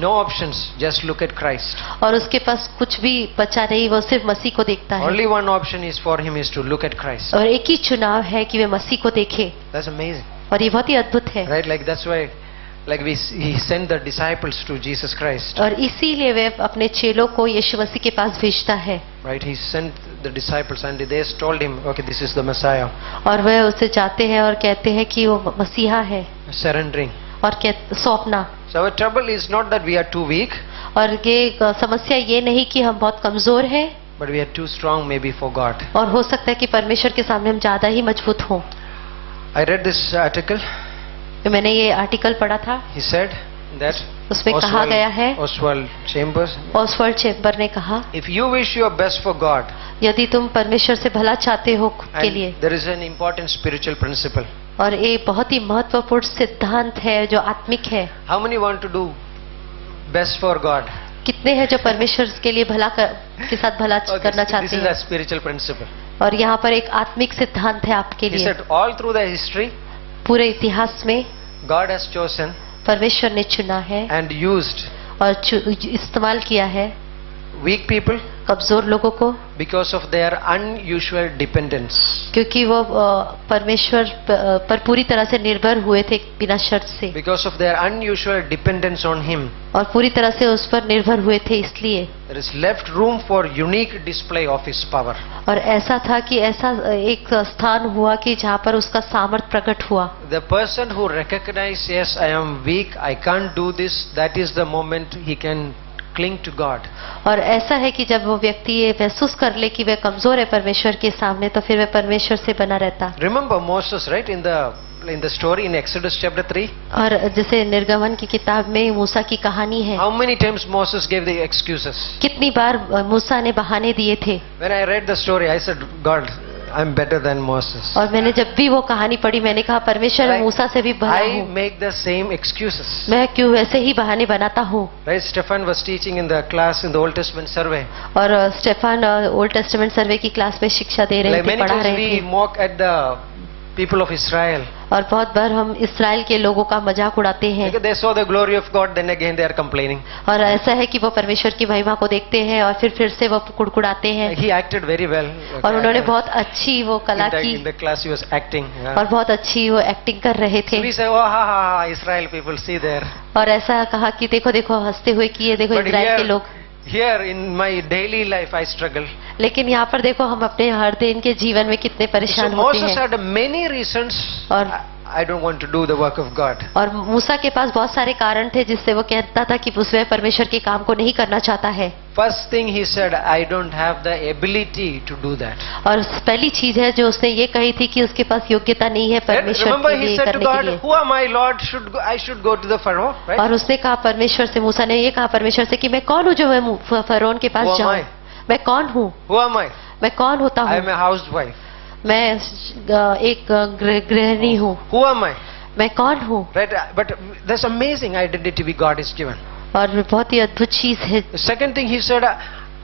no options, just look at Christ. और उसके पास कुछ भी बचा नहीं, वो सिर्फ मसीह को देखता है। Only one option is for him is to look at Christ. और एक ही चुनाव है कि वे मसीह को देखे, That's amazing, और ये बहुत ही अद्भुत है। right? Like that's why, like he sent the disciples to Jesus Christ, और इसीलिए वे अपने चेलों को यीशु मसीह के पास भेजता है, right? He sent the disciples and they told him, okay, this is the Messiah. और वे उसे जाते हैं और कहते हैं कि वो मसीहा है, Surrendering. और सौंपना। So our trouble is not that we are too weak, और ये समस्या ये नहीं कि हम बहुत कमजोर हैं, but we are too strong maybe for God. और हो सकता है कि परमेश्वर के सामने हम ज्यादा ही मजबूत हों। I read this article. मैंने ये आर्टिकल पढ़ा था, He said that उसमें कहा गया है, Oswald Chambers, ऑसवर्ल्ड चैम्बर ने कहा, if you wish your best for God, यदि तुम परमेश्वर से भला चाहते हो खुद के लिए, and there is an important spiritual principle. और एक बहुत ही महत्वपूर्ण सिद्धांत है जो आत्मिक है। How many want to do best for God? कितने हैं जो परमेश्वर के लिए के साथ भला करना This चाहते is हैं? a spiritual principle. और यहाँ पर एक आत्मिक सिद्धांत है आपके He लिए। said all through the history, पूरे इतिहास में God has chosen परमेश्वर ने चुना है and used और इस्तेमाल किया है weak people, कमजोर लोगों को, because of their unusual dependence. क्योंकि वो परमेश्वर पर पूरी तरह से निर्भर हुए थे बिना शर्त से, Because of their unusual dependence on Him, और पूरी तरह से उस पर निर्भर हुए थे, इसलिए there is left room for unique display of His power. और ऐसा था कि ऐसा एक स्थान हुआ कि जहाँ पर उसका सामर्थ प्रकट हुआ. The person who recognizes, yes, I am weak, I can't do this, that is the moment he can cling to God. और ऐसा है कि जब वो व्यक्ति ये महसूस कर ले कि वह कमजोर है परमेश्वर के सामने, तो फिर वह परमेश्वर से बना रहता. Remember Moses, right? In the story in Exodus chapter 3, और जैसे निर्गमन की किताब में मूसा की कहानी है, how many times Moses gave the excuses? कितनी बार मूसा ने बहाने दिए थे. When I read the story, I said, God, I'm better than Moses. और मैंने जब भी वो कहानी पढ़ी, मैंने कहा परमेश्वर मैं मूसा से भी भला I हूँ, make the same excuses. मैं क्यों वैसे ही बहाने बनाता हूँ. Right? Stephen was teaching in the class in the Old Testament survey. और स्टेफन ओल्ड टेस्टामेंट सर्वे की क्लास में शिक्षा दे रहे Like थे, many पढ़ा times रहे we थे. mock at the people of Israel. और बहुत बार हम इसराइल के लोगों का मजाक उड़ाते हैं. Because they saw the glory of God, then again they are complaining. और ऐसा है कि वो परमेश्वर की महिमा को देखते हैं और फिर से वो कुड़कुड़ाते हैं. He acted very well. और उन्होंने बहुत अच्छी वो कला की, In the class he was acting. और बहुत अच्छी वो एक्टिंग कर रहे थे. We say, oh, ha, ha, ha, Israel people, see there. और ऐसा कहा कि देखो देखो हंसते हुए कि ये देखो But इसराइल के लोग. here in my daily life I struggle. लेकिन यहाँ पर देखो हम अपने हर दिन के जीवन में कितने So परेशान होते Moses हैं. had many reasons. और I don't want to do the work of God. और मूसा के पास बहुत सारे कारण थे जिससे वो कहता था कि उसमें परमेश्वर के काम को नहीं करना चाहता है. First thing he said, I don't have the ability to do that. और पहली चीज है जो उसने ये कही थी कि उसके पास योग्यता नहीं है परमेश्वर Remember के he लिए said to करने के God, लिए. who am I, Lord? I should go to the Pharaoh, right? और उसने कहा परमेश्वर से, मूसा ने ये कहा परमेश्वर से कि मैं कौन हूँ जो मैं फरोन के Who पास am जाऊँ. I? मैं कौन हूँ, Who am I? मैं कौन होता I हूँ. am a housewife. मैं एक गृहिणी हूँ. Who am I? मैं कौन हूँ. Right? But this amazing identity we God is given. और बहुत ही अद्भुत चीज है. The second thing he said,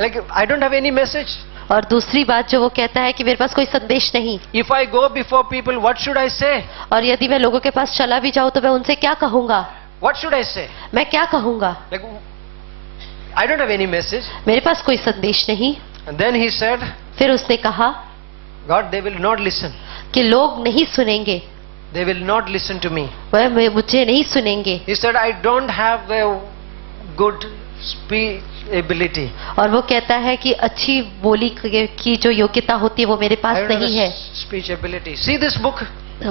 like, I don't have any message. और दूसरी बात जो वो कहता है कि मेरे पास कोई संदेश नहीं. If I go before people, what should I say? और यदि मैं लोगों के पास चला भी जाऊँ तो मैं उनसे क्या कहूँगा. What should I say? मैं क्या कहूँगा. Like, I don't have any message. मेरे पास कोई संदेश नहीं. And then he said, फिर उसने कहा God, they will not listen. कि लोग नहीं सुनेंगे, They will not listen to me. वह मुझे नहीं सुनेंगे. He said, I don't have a good speech ability. और वो कहता है कि अच्छी बोली की जो योग्यता होती है वो मेरे I पास don't have नहीं a है. speech ability. See this book?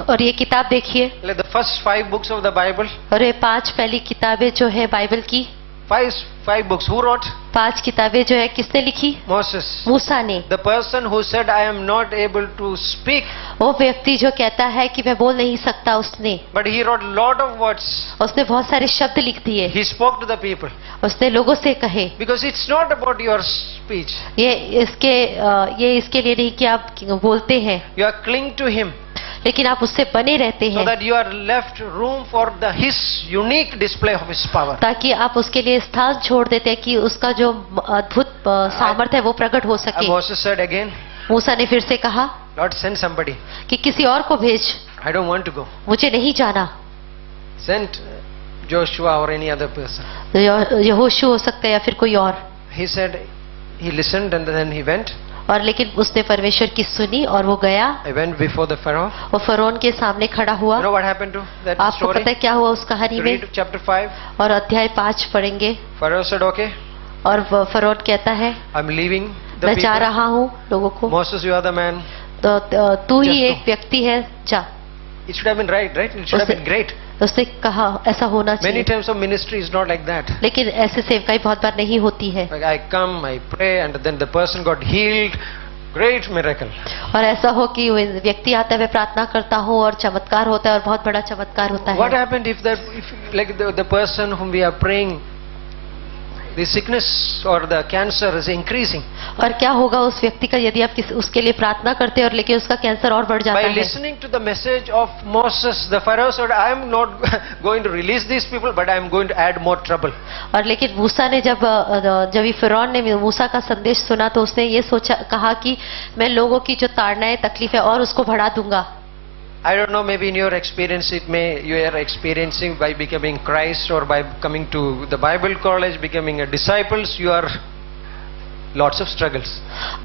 और ये किताब देखिए, Like the first 5 books of the Bible. और ये 5 पहली किताबें जो है बाइबल की, 5 books. Who wrote? 5 किताबें जो है किसने लिखी. Moses. मूसा ने. The person who said, I am not able to speak. वो व्यक्ति जो कहता है कि मैं बोल नहीं सकता, उसने But he wrote lot of words. उसने बहुत सारे शब्द लिख दिए. He spoke to the people. उसने लोगों से कहे. Because it's not about your speech. ये इसके लिए नहीं कि आप बोलते हैं, You are cling to him. लेकिन आप उससे बने रहते So हैं that you are left room for his unique display of his power. ताकि आप उसके लिए स्थान छोड़ देते हैं कि उसका जो अद्भुत सामर्थ्य है वो प्रकट हो And सके. Moses said again, मूसा ने फिर से कहा Lord, send somebody. कि किसी और को भेज, I don't want to go. मुझे नहीं जाना. Send Joshua or any other person. यहोशू हो सकता है या फिर कोई और. He said, he listened and then he went. और लेकिन उसने परमेश्वर की सुनी और वो गया. I went before the Pharaoh. वो फरोन के सामने खड़ा हुआ. You know what happened to that आपको story? पता है क्या हुआ उस कहानी में. Read chapter 5. और अध्याय 5 पढ़ेंगे. Pharaoh said, okay, और फरोन कहता है I'm leaving the मैं जा people. रहा हूँ लोगों को. Moses, you are the man. तो तू ही Just एक व्यक्ति है, जा. It should have been right? It should have been great. उसने कहा ऐसा होना Many चाहिए. times of ministry is not like that. लेकिन ऐसे सेवकाई बहुत बार नहीं होती है. Like I come, I pray, and then the person got healed. Great miracle. और ऐसा हो कि वो व्यक्ति आता है, मैं प्रार्थना करता हूँ और चमत्कार होता है और बहुत बड़ा चमत्कार होता What है. happened if like the person whom we are praying, the sickness or the cancer is increasing? और क्या होगा उस व्यक्ति का यदि आप उसके लिए प्रार्थना करते हैं और लेकिन उसका कैंसर और बढ़ जाता By है. listening to the message of Moses, the Pharaoh said, I am not going to release these people, but I am going to add more trouble. और लेकिन मूसा ने जब फिरौन ने मूसा का संदेश सुना तो उसने ये कहा कि मैं लोगों की जो ताड़नाएं तकलीफ है और उसको बढ़ा दूंगा. I don't know, maybe in your experience, you are experiencing by becoming Christ or by coming to the Bible college, becoming a disciples, you are lots of struggles.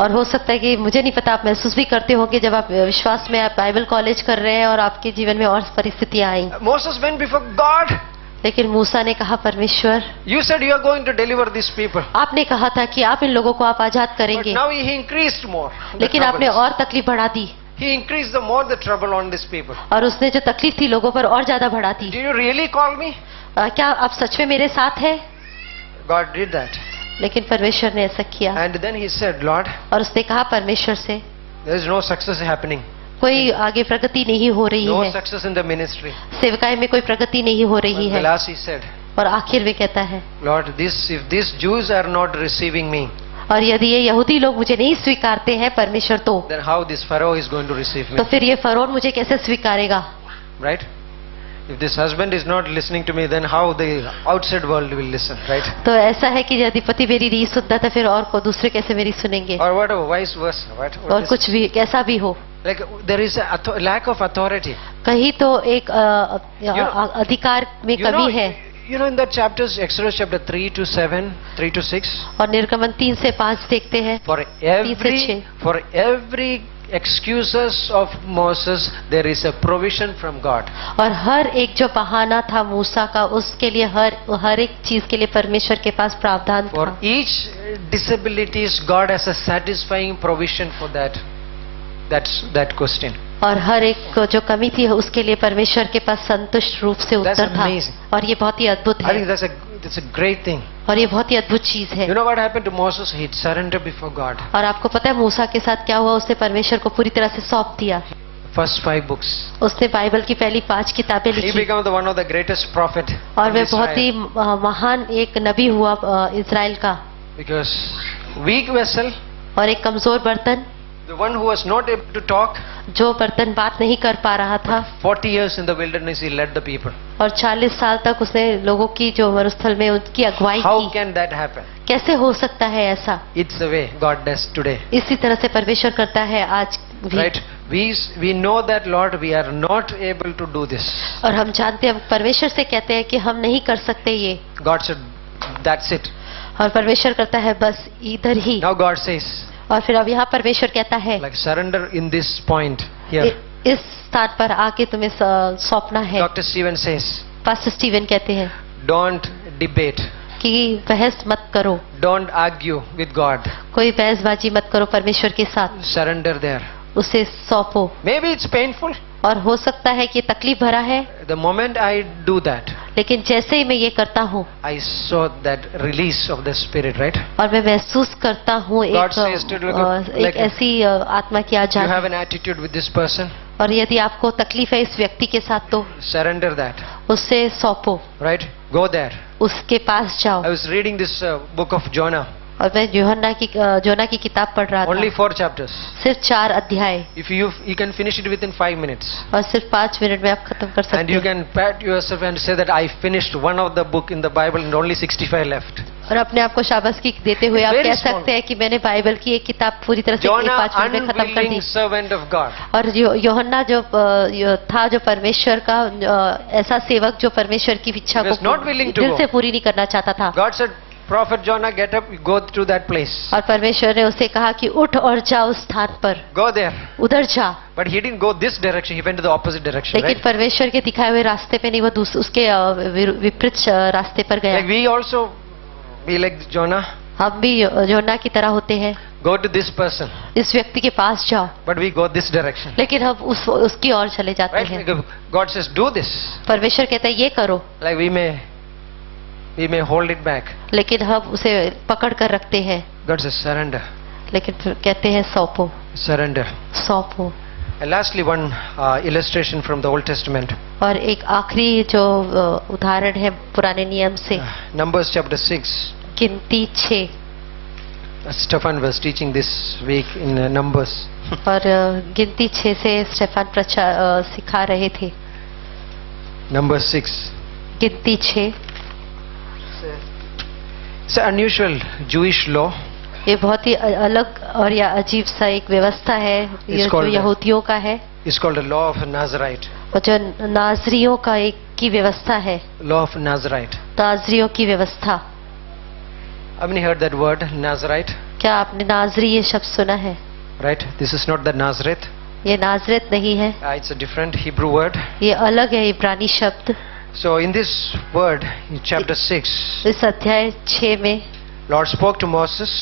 और हो सकता है कि मुझे नहीं पता, आप महसूस भी करते होंगे जब आप विश्वास में आप बाइबल कॉलेज कर रहे हैं और आपके जीवन में और परिस्थितियां आई। Moses went before God. लेकिन मूसा ने कहा, परमेश्वर You said you are going to deliver these people. आपने कहा था कि आप इन लोगों को आप आजाद But करेंगे, now he increased more. the लेकिन आपने troubles. और तकलीफ बढ़ा दी He increased the more the trouble on these people. और उसने जो तकलीफ थी लोगों पर और ज्यादा बढ़ा दी। Did you really call me? क्या आप सच में मेरे साथ हैं? God did that. लेकिन परमेश्वर ने ऐसा किया And then he said, Lord, और उसने कहा, परमेश्वर से there is no success happening. कोई आगे प्रगति नहीं हो रही No है, success in the ministry. सेवकाई में कोई प्रगति नहीं हो रही And है। last he said, और आखिर में कहता है, Lord, if these Jews are not receiving me, और यदि ये यहूदी लोग मुझे नहीं स्वीकारते हैं परमेश्वर, तो then how this Pharaoh is going to receive me? फिर ये फरोन मुझे कैसे स्वीकारेगा? Right? If this husband is not listening to me, then how the outside world will listen, right? तो ऐसा है कि यदि पति मेरी नहीं सुनता तो फिर और को दूसरे कैसे मेरी सुनेंगे? Or whatever, vice versa. What और is- कुछ भी कैसा भी हो, like there is a lack of authority. कहीं तो एक know- अधिकार में कमी है। You know in that chapters, Exodus chapter 3 to 7, 3 to 6, और निर्गमन 3 से 5 देखते हैं, for 6. every excuses of Moses, there is a provision from God. और हर एक जो बहाना था मूसा का, उसके लिए हर एक चीज के लिए परमेश्वर के पास प्रावधान For था। each disabilities, God has a satisfying provision for that. That's that question. और हर एक जो कमी थी उसके लिए परमेश्वर के पास संतुष्ट रूप से That's उत्तर था। amazing. और ये बहुत ही अद्भुत I think है that's a great thing. और ये बहुत ही अद्भुत चीज है। You know what happened to Moses? He surrendered before God. और आपको पता है मूसा के साथ क्या हुआ? उसने परमेश्वर को पूरी तरह से सौंप दिया। First 5 books. उसने बाइबल की पहली 5 किताबें He लिखी became one of the greatest prophet और in वे बहुत Israel. ही महान एक नबी हुआ इज़राइल का। Because weak vessel, और एक कमजोर बर्तन, the one who was not able to talk, जो बर्तन बात नहीं कर पा रहा था, 40 years in the wilderness he led the people. और 40 साल तक उसने लोगों की जो मरुस्थल में उनकी अगुवाई How की। can that happen? कैसे हो सकता है ऐसा? It's the way God does today. इसी तरह से परमेश्वर करता है आज भी। Right? We know that, Lord, we are not able to do this. और हम जानते हैं, परमेश्वर से कहते हैं कि हम नहीं कर सकते ये, God said, that's it. और परमेश्वर करता है बस इधर ही। Now God says, और फिर अब यहाँ परमेश्वर कहता है, like surrender in this point here. इस स्थान पर आके तुम्हें सौंपना है। Dr. Stephen says, pastor Steven कहते हैं don't debate. कि बहस मत करो, Don't argue with God. कोई बहसबाजी मत करो परमेश्वर के साथ, Surrender there. उसे सौंपो। Maybe it's painful. और हो सकता है कि तकलीफ भरा है, The moment I do that, लेकिन जैसे ही मैं ये करता हूँ I saw that release of the Spirit, right? और मैं महसूस करता हूँ God says to look at- एक like- ऐसी आत्मा की You आजादी। have an attitude with this person, और यदि आपको तकलीफ है इस व्यक्ति के साथ, तो surrender that, उससे सौंपो, right? Go there. उसके पास जाओ। I was reading this book of Jonah, और मैं जोना की किताब पढ़ रहा only था, 4 chapters. सिर्फ 4 अध्याय, If you can finish it within 5 minutes, और सिर्फ 5 मिनट में आप खत्म कर and सकते you हैं। can pat yourself and say that I finished one of the book in the Bible and only 65 left. और अपने आप को शाबाशी देते हुए आप Very कह small. सकते हैं कि मैंने बाइबल की एक किताब पूरी तरह से Jonah, 5 मिनट में खत्म कर दी। unwilling servant of God. और यूहन्ना जो था, जो परमेश्वर का ऐसा सेवक जो परमेश्वर की इच्छा He was not willing को to दिल go. से पूरी नहीं करना चाहता था। God said, Prophet Jonah, get up, go to that place. और परमेश्वर ने उसे कहा कि उठ और जा उस स्थान पर, Go there. उधर जा। But he didn't go this direction, he went to the opposite direction, लेकिन right? परमेश्वर के दिखाए हुए रास्ते पे नहीं, वो उसके विपरीत रास्ते पर गया। Like we also be like Jonah, हम भी योना की तरह होते हैं, go to this person, इस व्यक्ति के पास जाओ, but we go this direction, लेकिन हम उसकी ओर चले जाते right? हैं। Because God says, do this. परमेश्वर कहता है ये करो, Like we may hold it back. लेकिन हम उसे पकड़ कर रखते हैं। God says, surrender, लेकिन फिर कहते हैं सौंपो, surrender. सौंपो। And lastly, one illustration from the Old Testament. और एक आखिरी जो उदाहरण है पुराने नियम से, Numbers chapter 6. गिनती 6। Stephan was teaching this week in Numbers. और गिनती 6 से स्टेफान सिखा रहे थे। Numbers 6. गिनती 6 It's an unusual Jewish law. ये बहुत ही अलग और या अजीब सा एक व्यवस्था है, ये जो called- यहूदियों का है, It's called the law of Nazarite. और जो नाजरियों का एक की व्यवस्था है, Law of Nazarite. नाजरियों की व्यवस्था। Have you heard that word, Nazarite? क्या आपने नाजरी ये शब्द सुना है? Right? This is not the Nazareth. ये नाजरत नहीं है, It's a different Hebrew word. ये अलग है इब्रानी शब्द। So in this word, in chapter 6, इस अध्याय 6 में Lord spoke to Moses,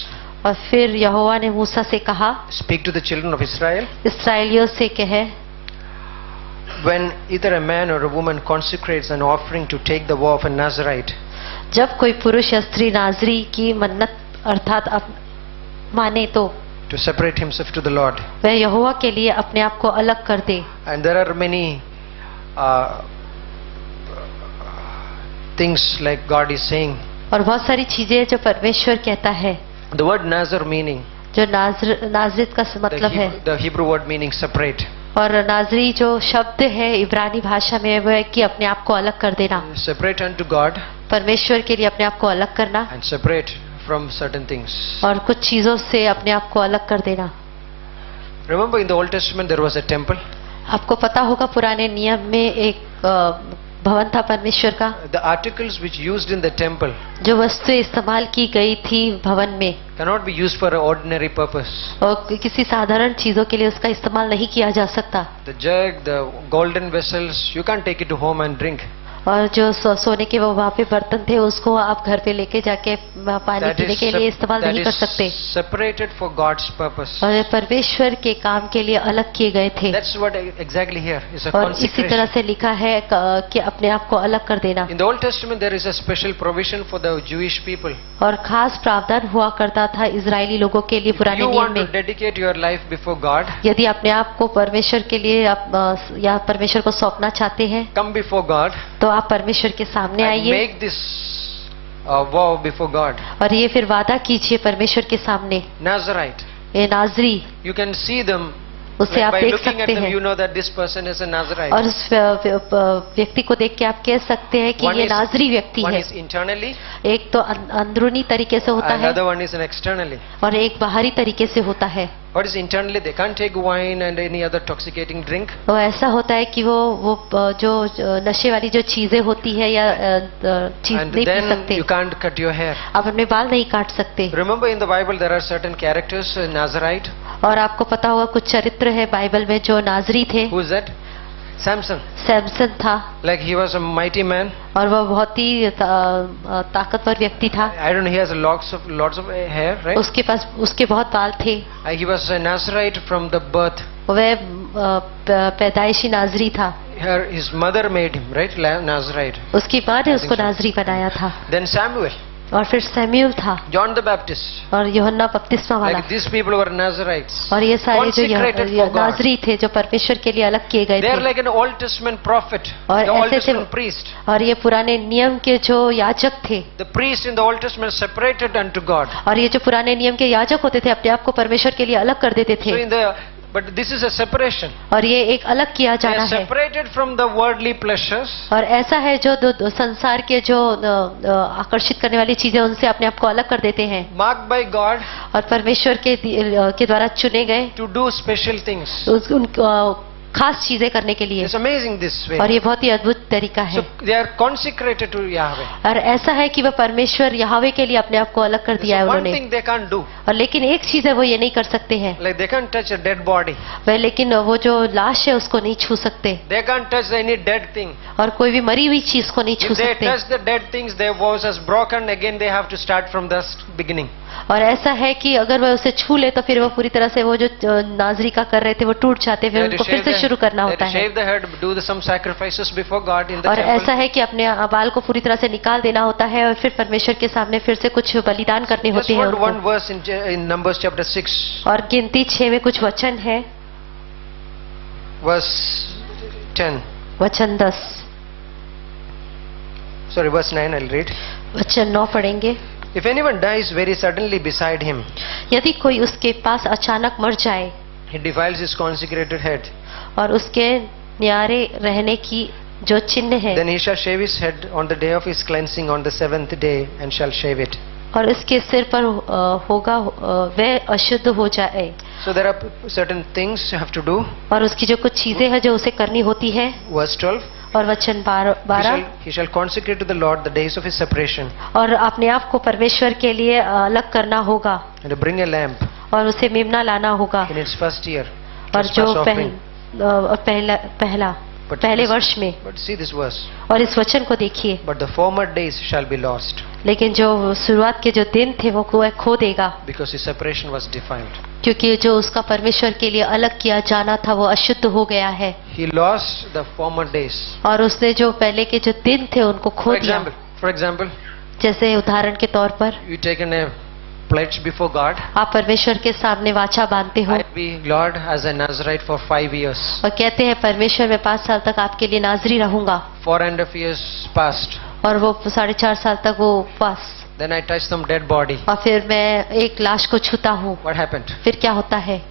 और फिर यहोवा ने मूसा से कहा, speak to the children of Israel. इस्राएलियों से कहे, When either a man or a woman consecrates an offering to take the vow of a Nazarite, जब कोई पुरुष या स्त्री नाजरी की मन्नत अर्थात माने तो to separate himself to the Lord. वह यहोवा के लिए अपने आप को अलग कर दे। And there are many things like God is saying. और बहुत सारी चीजें जो परमेश्वर कहता है। The word Nazar meaning, जो नाजरत का मतलब है, the Hebrew word meaning separate. और नाजरी जो शब्द है इब्रानी भाषा में वो है कि अपने आप को अलग कर देना, Separate unto God परमेश्वर के लिए अपने आप को अलग करना and separate from certain things. और कुछ चीजों से अपने आप को अलग कर देना। Remember in the Old Testament there was a temple. आपको पता होगा पुराने नियम में एक भवन था परमेश्वर का। The articles which used in the temple जो वस्तुएं इस्तेमाल की गई थी भवन में cannot be used for an ordinary purpose. और किसी साधारण चीजों के लिए उसका इस्तेमाल नहीं किया जा सकता। The jug, the golden vessels, you can't take it to home and drink. और जो सोने के वो वहाँ पे बर्तन थे उसको आप घर पे लेके जाके पानी पीने के लिए इस्तेमाल नहीं कर सकते। Separated for God's purpose. और ये परमेश्वर के काम के लिए अलग किए गए थे। That's what exactly here is a और इसी consecration. तरह से लिखा है कि अपने आप को अलग कर देना। In the Old Testament there is a special provision for the Jewish people. और खास प्रावधान हुआ करता था इजरायली लोगों के लिए पुराने You नियम want to में। dedicate your life before God, यदि अपने आप को परमेश्वर के लिए या परमेश्वर को सौंपना चाहते हैं come before God तो आप परमेश्वर के सामने and आइए make this vow before God. और ये फिर वादा कीजिए परमेश्वर के सामने। Nazarite. ये नाजरी, You can see them. उसे आप By देख looking at सकते them, हैं you know that this person is a Nazarite. और उस व्यक्ति को देख के आप कह सकते हैं कि One ये is- नाजरी व्यक्ति One है। is internally, एक तो अंदरूनी तरीके से होता है another one is an externally. और एक बाहरी तरीके से होता है। What is internally? They can't take wine and any other intoxicating drink. वो ऐसा होता है कि वो जो नशे वाली जो चीजें होती है या चीज And नहीं पी then सकते, you can't cut your hair. आप अपने बाल नहीं काट सकते। Remember in the Bible there are certain characters, Nazarite. और आपको पता होगा कुछ चरित्र है बाइबल में जो नाजरी थे। Who is that? Samson. Samson था Like he was a mighty man. और वह बहुत ही ताकतवर व्यक्ति था। I don't know, he has lots of hair, right? उसके बहुत बाल थे। He was a Nazarite from the birth. वह पैदाइशी नाजरी था। His mother made him, right? Nazarite. उसकी माँ ने उसको नाजरी बनाया था। Then Samuel, और फिर सैमुएल था John the Baptist. और यूहन्ना बपतिस्मा वाला। Like these people were Nazarites. और ये सारे जो Consecrated for God. नाजरी थे जो परमेश्वर के लिए अलग किए गए They are थे। like an Old Testament prophet, और the Old ऐसे थे Testament priest. और ये पुराने नियम के जो याजक थे। The priest in the Old Testament separated unto God. और ये जो पुराने नियम के याजक होते थे अपने आप को परमेश्वर के लिए अलग कर देते So थे। but this is a separation. और ये एक अलग किया They जाना are है। separated from the worldly pleasures. और ऐसा है जो संसार के जो आकर्षित करने वाली चीजें उनसे अपने आप को अलग कर देते हैं Marked by God और परमेश्वर के द्वारा चुने गए to do special things. खास चीजें करने के लिए। It's amazing this way. और ये बहुत ही अद्भुत तरीका है। So they are consecrated to Yahweh. और ऐसा है कि वह परमेश्वर यहोवा के लिए अपने आप को अलग कर दिया है So one उन्होंने। thing they can't do, और लेकिन एक चीज है वो ये नहीं कर सकते हैं like they can't touch a dead body. वह, लेकिन वो जो लाश है उसको नहीं छू सकते They can't touch any dead thing. और कोई भी मरी हुई चीज को नहीं छू If they सकते। touch the dead things, their vows is broken. Again, they have to start from the beginning. और ऐसा है कि अगर वह उसे छू ले तो फिर वो पूरी तरह से वो जो नाजरी का कर रहे थे वो टूट जाते, फिर उनको फिर से शुरू करना होता है। Shave the head, do some sacrifices before God in the और temple. ऐसा है कि अपने बाल को पूरी तरह से निकाल देना होता है और फिर परमेश्वर के सामने फिर से कुछ बलिदान करने Just होते हैं one उनको। verse in Numbers chapter 6, और गिनती 6 में कुछ वचन है, verse 10. वचन 10, Sorry, verse 9. I'll read. वचन 9 पढ़ेंगे। If anyone dies very suddenly beside him, यदि कोई उसके पास अचानक मर जाए he defiles his consecrated head. और उसके न्यारे रहने की जो चिन्ह है, Then he shall shave his head on the day of his cleansing on the 7th day and shall shave it. और उसके सिर पर होगा वह अशुद्ध हो जाए। So there are certain things you have to do. और उसकी जो कुछ चीजें हैं जो उसे करनी होती है। Verse 12. और वचन 12 he shall consecrate to the Lord the days of his separation, और अपने आप को परमेश्वर के लिए अलग करना होगा and to bring a lamb और उसे मेमना लाना होगा in its first year. और जो trespass offering. पहले वर्ष में। But see this verse. और इस वचन को देखिए, But the former days shall be lost, लेकिन जो शुरुआत के जो दिन थे वो खो देगा, because his separation was defiled. क्योंकि जो उसका परमेश्वर के लिए अलग किया जाना था वो अशुद्ध हो गया है। He lost the former days. और उसने जो पहले के जो दिन थे उनको खो दिया। For example, जैसे उदाहरण के तौर पर you taken a pledge before God. आप परमेश्वर के सामने वाचा बांधते हो I be Lord as a Nazarite for 5 years. और कहते हैं परमेश्वर मैं 5 साल तक आपके लिए नाजरी रहूंगा, 4.5 years passed. और वो 4.5 साल तक वो उपवास, Then I touched some dead body. और फिर मैं एक लाश को छूता हूँ, What happened? फिर क्या होता है?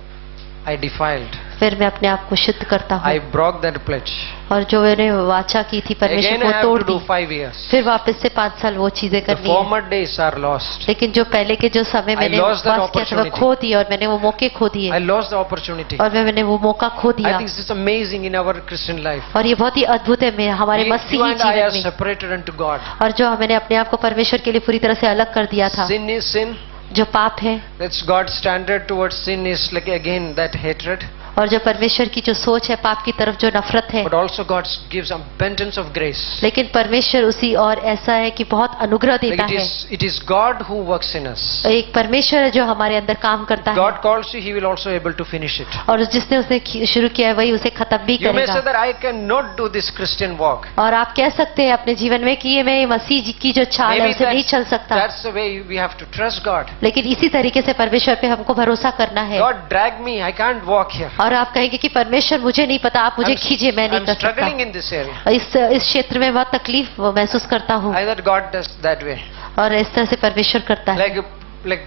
I defiled. फिर मैं अपने आप को शुद्ध करता हूँ I broke that pledge. और जो मैंने वाचा की थी परमेश्वर Again I को have तोड़ to do दी। 5 years. फिर वापस से 5 साल वो चीजें The करनी है। former days are lost. लेकिन जो पहले के जो समय मैंने lost that उपवास किया था वो opportunity. खो दिया, और मैंने वो मौके खो दिए, I lost the opportunity. और मैंने वो मौका खो I दिया। think this is amazing in our Christian life. और ये बहुत ही अद्भुत है हमारे You मसीही and I are जीवन में। separated unto God. और जो मैंने अपने आप को परमेश्वर के लिए पूरी तरह से अलग कर दिया था। Sin is sin. जो पाप है, That's God's standard towards sin is like again that hatred. और जो परमेश्वर की जो सोच है पाप की तरफ जो नफरत है, But also God gives abundance of grace. लेकिन परमेश्वर उसी और ऐसा है कि बहुत अनुग्रह Like देता है। it is God who works in us. एक परमेश्वर है जो हमारे अंदर काम करता है, God calls you, He will also able to finish it. और जिसने उसे शुरू किया है वही उसे खत्म भी You may say करेगा। that I cannot do this Christian walk. और आप कह सकते हैं अपने जीवन में कि ये मैं मसीह जी की जो चाल है Maybe उसे नहीं चल सकता, that's the way we have to trust God. लेकिन इसी तरीके से परमेश्वर पे हमको भरोसा करना है। God drag me, I can't walk here. और आप कहेंगे कि परमेश्वर मुझे नहीं पता, आप मुझे खींचे, मैं नहीं I'm कर सकता। struggling in this area. इस क्षेत्र में बहुत तकलीफ महसूस करता हूँ, Either God does that way. और इस तरह से परमेश्वर करता है। Like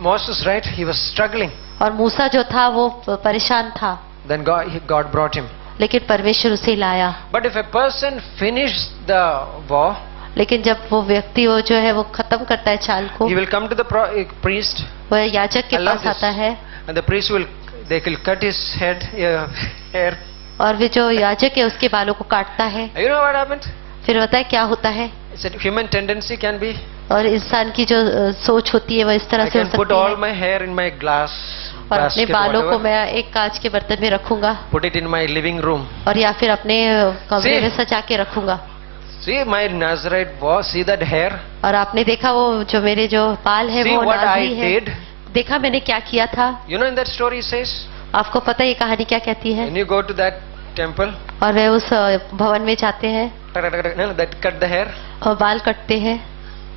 Moses, right? He was struggling. और मूसा जो था वो परेशान था, Then God brought him. लेकिन परमेश्वर उसे लाया। But if a person finished the war, लेकिन जब वो व्यक्ति वो जो है वो खत्म करता है चाल को, he will come to the priest, वह याजक के I love पास आता this. है, and the priest will cut his hair. और वे जो याजक है उसके बालों को काटता है। You know what happened? फिर होता है क्या होता है, It's a human tendency can be. और इंसान की जो सोच होती है वो इस तरह I से हो can put सकती all है, my hair in my glass और अपने basket, बालों को whatever. मैं एक कांच के बर्तन में रखूंगा, Put it in my living room. और या फिर अपने कमरे See? में सजा के रखूंगा। See my Nazarite war. See that hair. और आपने देखा वो जो मेरे जो बाल है See वो what I नाज़ी है, did. देखा मैंने क्या किया था। You know in that story it says, आपको पता है ये कहानी क्या कहती है? when you go to that temple, और वे उस भवन में जाते हैं that cut the hair, और बाल कटते हैं,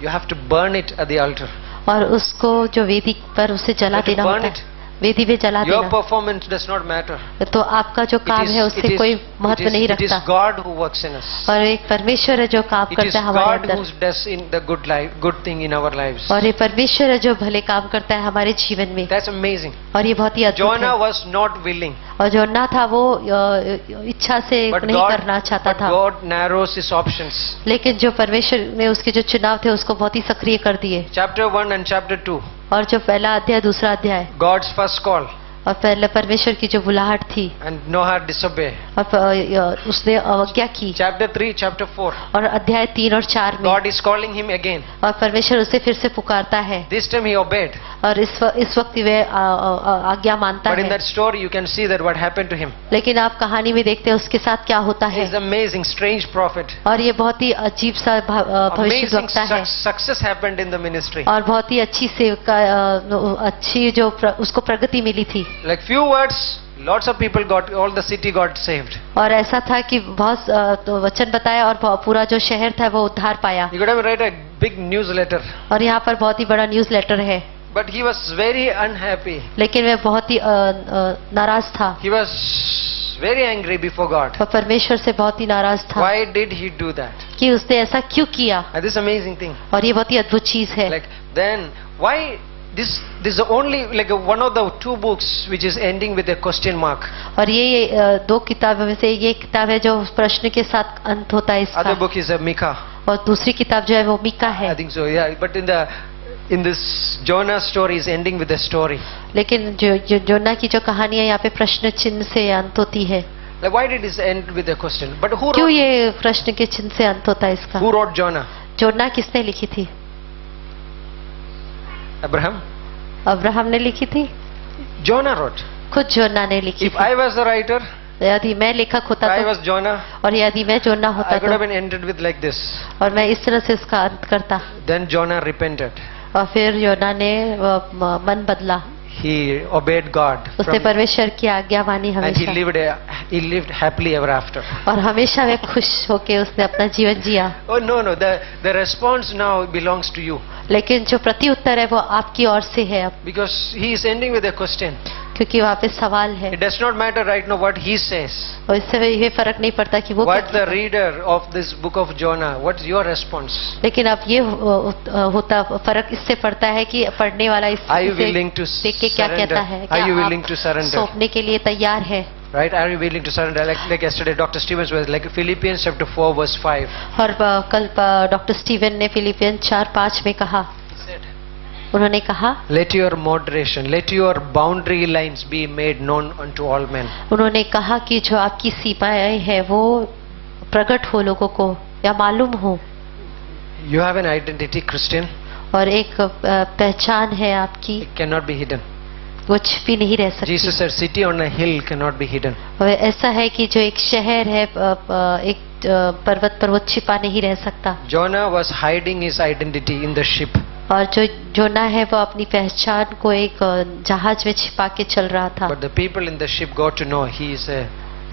you have to burn it at the altar. और उसको जो वेदी पर उसे जला You have to देना burn होता it. है, वेदी में जला Your देना। performance does not matter. तो आपका जो काम है उससे कोई महत्व नहीं it is रखता, God who works in us. और एक परमेश्वर है जो काम It is करता है हमारे God अंदर, who does in the good thing in our lives. और ये परमेश्वर है जो भले काम करता है हमारे जीवन में, That's amazing. और ये बहुत ही अद्भुत Jonah है। was not willing, और जोना था वो इच्छा से but नहीं करना चाहता था, God narrows his options. लेकिन जो परमेश्वर ने उसके जो चुनाव थे उसको बहुत ही सक्रिय कर दिए। Chapter 1 and chapter 2, और जो पहला अध्याय दूसरा अध्याय, God's first call, और पहले परमेश्वर की जो बुलाहट थी, and Noah disobeyed. और उसने अवज्ञा की। Chapter 3, chapter 4, और अध्याय 3 और 4 में God is calling him again. और परमेश्वर उसे फिर से पुकारता है, This time he obeyed. और इस वक्त वह आज्ञा मानता But in है। that story you can see that what happened to him. लेकिन आप कहानी में देखते हैं उसके साथ क्या होता He है, is amazing, strange prophet. और ये बहुत ही अजीब सा Amazing भविष्यद्वक्ता है, success happened in the ministry. और बहुत ही अच्छी सेवका, अच्छी जो उसको प्रगति मिली थी। Like few words, lots of people all the city got saved. और ऐसा था कि बहुत तो वचन बताया और पूरा जो शहर था वो उद्धार पाया। You could have write a big newsletter. और यहाँ पर बहुत ही बड़ा न्यूज़ लेटर है, But he was very unhappy. लेकिन वह बहुत ही नाराज था, He was very angry before God. और परमेश्वर से बहुत ही नाराज था Why did he do that? कि उसने ऐसा क्यों किया। And this amazing thing. और ये बहुत ही अद्भुत चीज है। Like then why this is only like one of the two books which is ending with a question mark. और ये 2 किताबों में से ये किताब है जो प्रश्न के साथ अंत होता है Other इसका, book is a Micah. और दूसरी किताब जो है वो मीका है। I think so. Yeah. But in this Jonah story is ending with a story. लेकिन जो जोना की जो कहानी है यहाँ पे प्रश्न चिन्ह से अंत होती है। Like, why did this end with a question? But who क्यों wrote, ये प्रश्न के चिन्ह से अंत होता है इसका? who wrote Jonah? जोना किसने लिखी थी? Abraham? अब्राहम ने लिखी थी? Jonah wrote. खुद जोना ने लिखी If थी। I was the writer, यदि मैं लेखक if होता I तो, was Jonah, और यदि मैं जोना होता I could have तो, been ended with like this. और मैं इस तरह से इसका अंत करता। Then Jonah repented. और फिर योना ने मन बदला, He obeyed God. उसने From, परमेश्वर की आज्ञा मानी and he हमेशा, lived happily ever after. और हमेशा वे खुश होके उसने अपना जीवन जिया। Oh no, the response now belongs to you, लेकिन जो प्रति उत्तर है वो आपकी ओर से है अब, because he is ending with a question. क्योंकि वहाँ पे सवाल है, It does not matter right now what he says. और इससे ये फर्क नहीं पड़ता कि वो क्या What the कहता है। reader of this book of Jonah, what's your response? लेकिन अब ये होता फर्क इससे पड़ता है कि पढ़ने वाला Are you इसे willing to देख के क्या कहता है, surrender? Are you क्या willing to आप surrender? सौंपने के लिए तैयार है? Right? Are you willing to surrender? Like yesterday, Dr. Stevens was like Philippians chapter 4 verse 5. और कल डॉक्टर स्टीवन ने फिलिपियन 4:5 में कहा, He said, उन्होंने कहा, let your moderation, let your boundary lines be made known unto all men. उन्होंने कहा कि जो आपकी सीमाएं हैं वो प्रकट हो लोगों को या मालूम हो, You have an identity, Christian. और एक पहचान है आपकी, It cannot be hidden. वो छिपी नहीं रह सकती। Jesus said, city on a hill cannot be hidden. और ऐसा है कि जो एक शहर है एक पर्वत पर वो छिपा नहीं रह सकता। Jonah was hiding his identity in the ship. और जो जोना है वो अपनी पहचान को एक जहाज में छिपा के चल रहा था, But the people in the ship got to know he is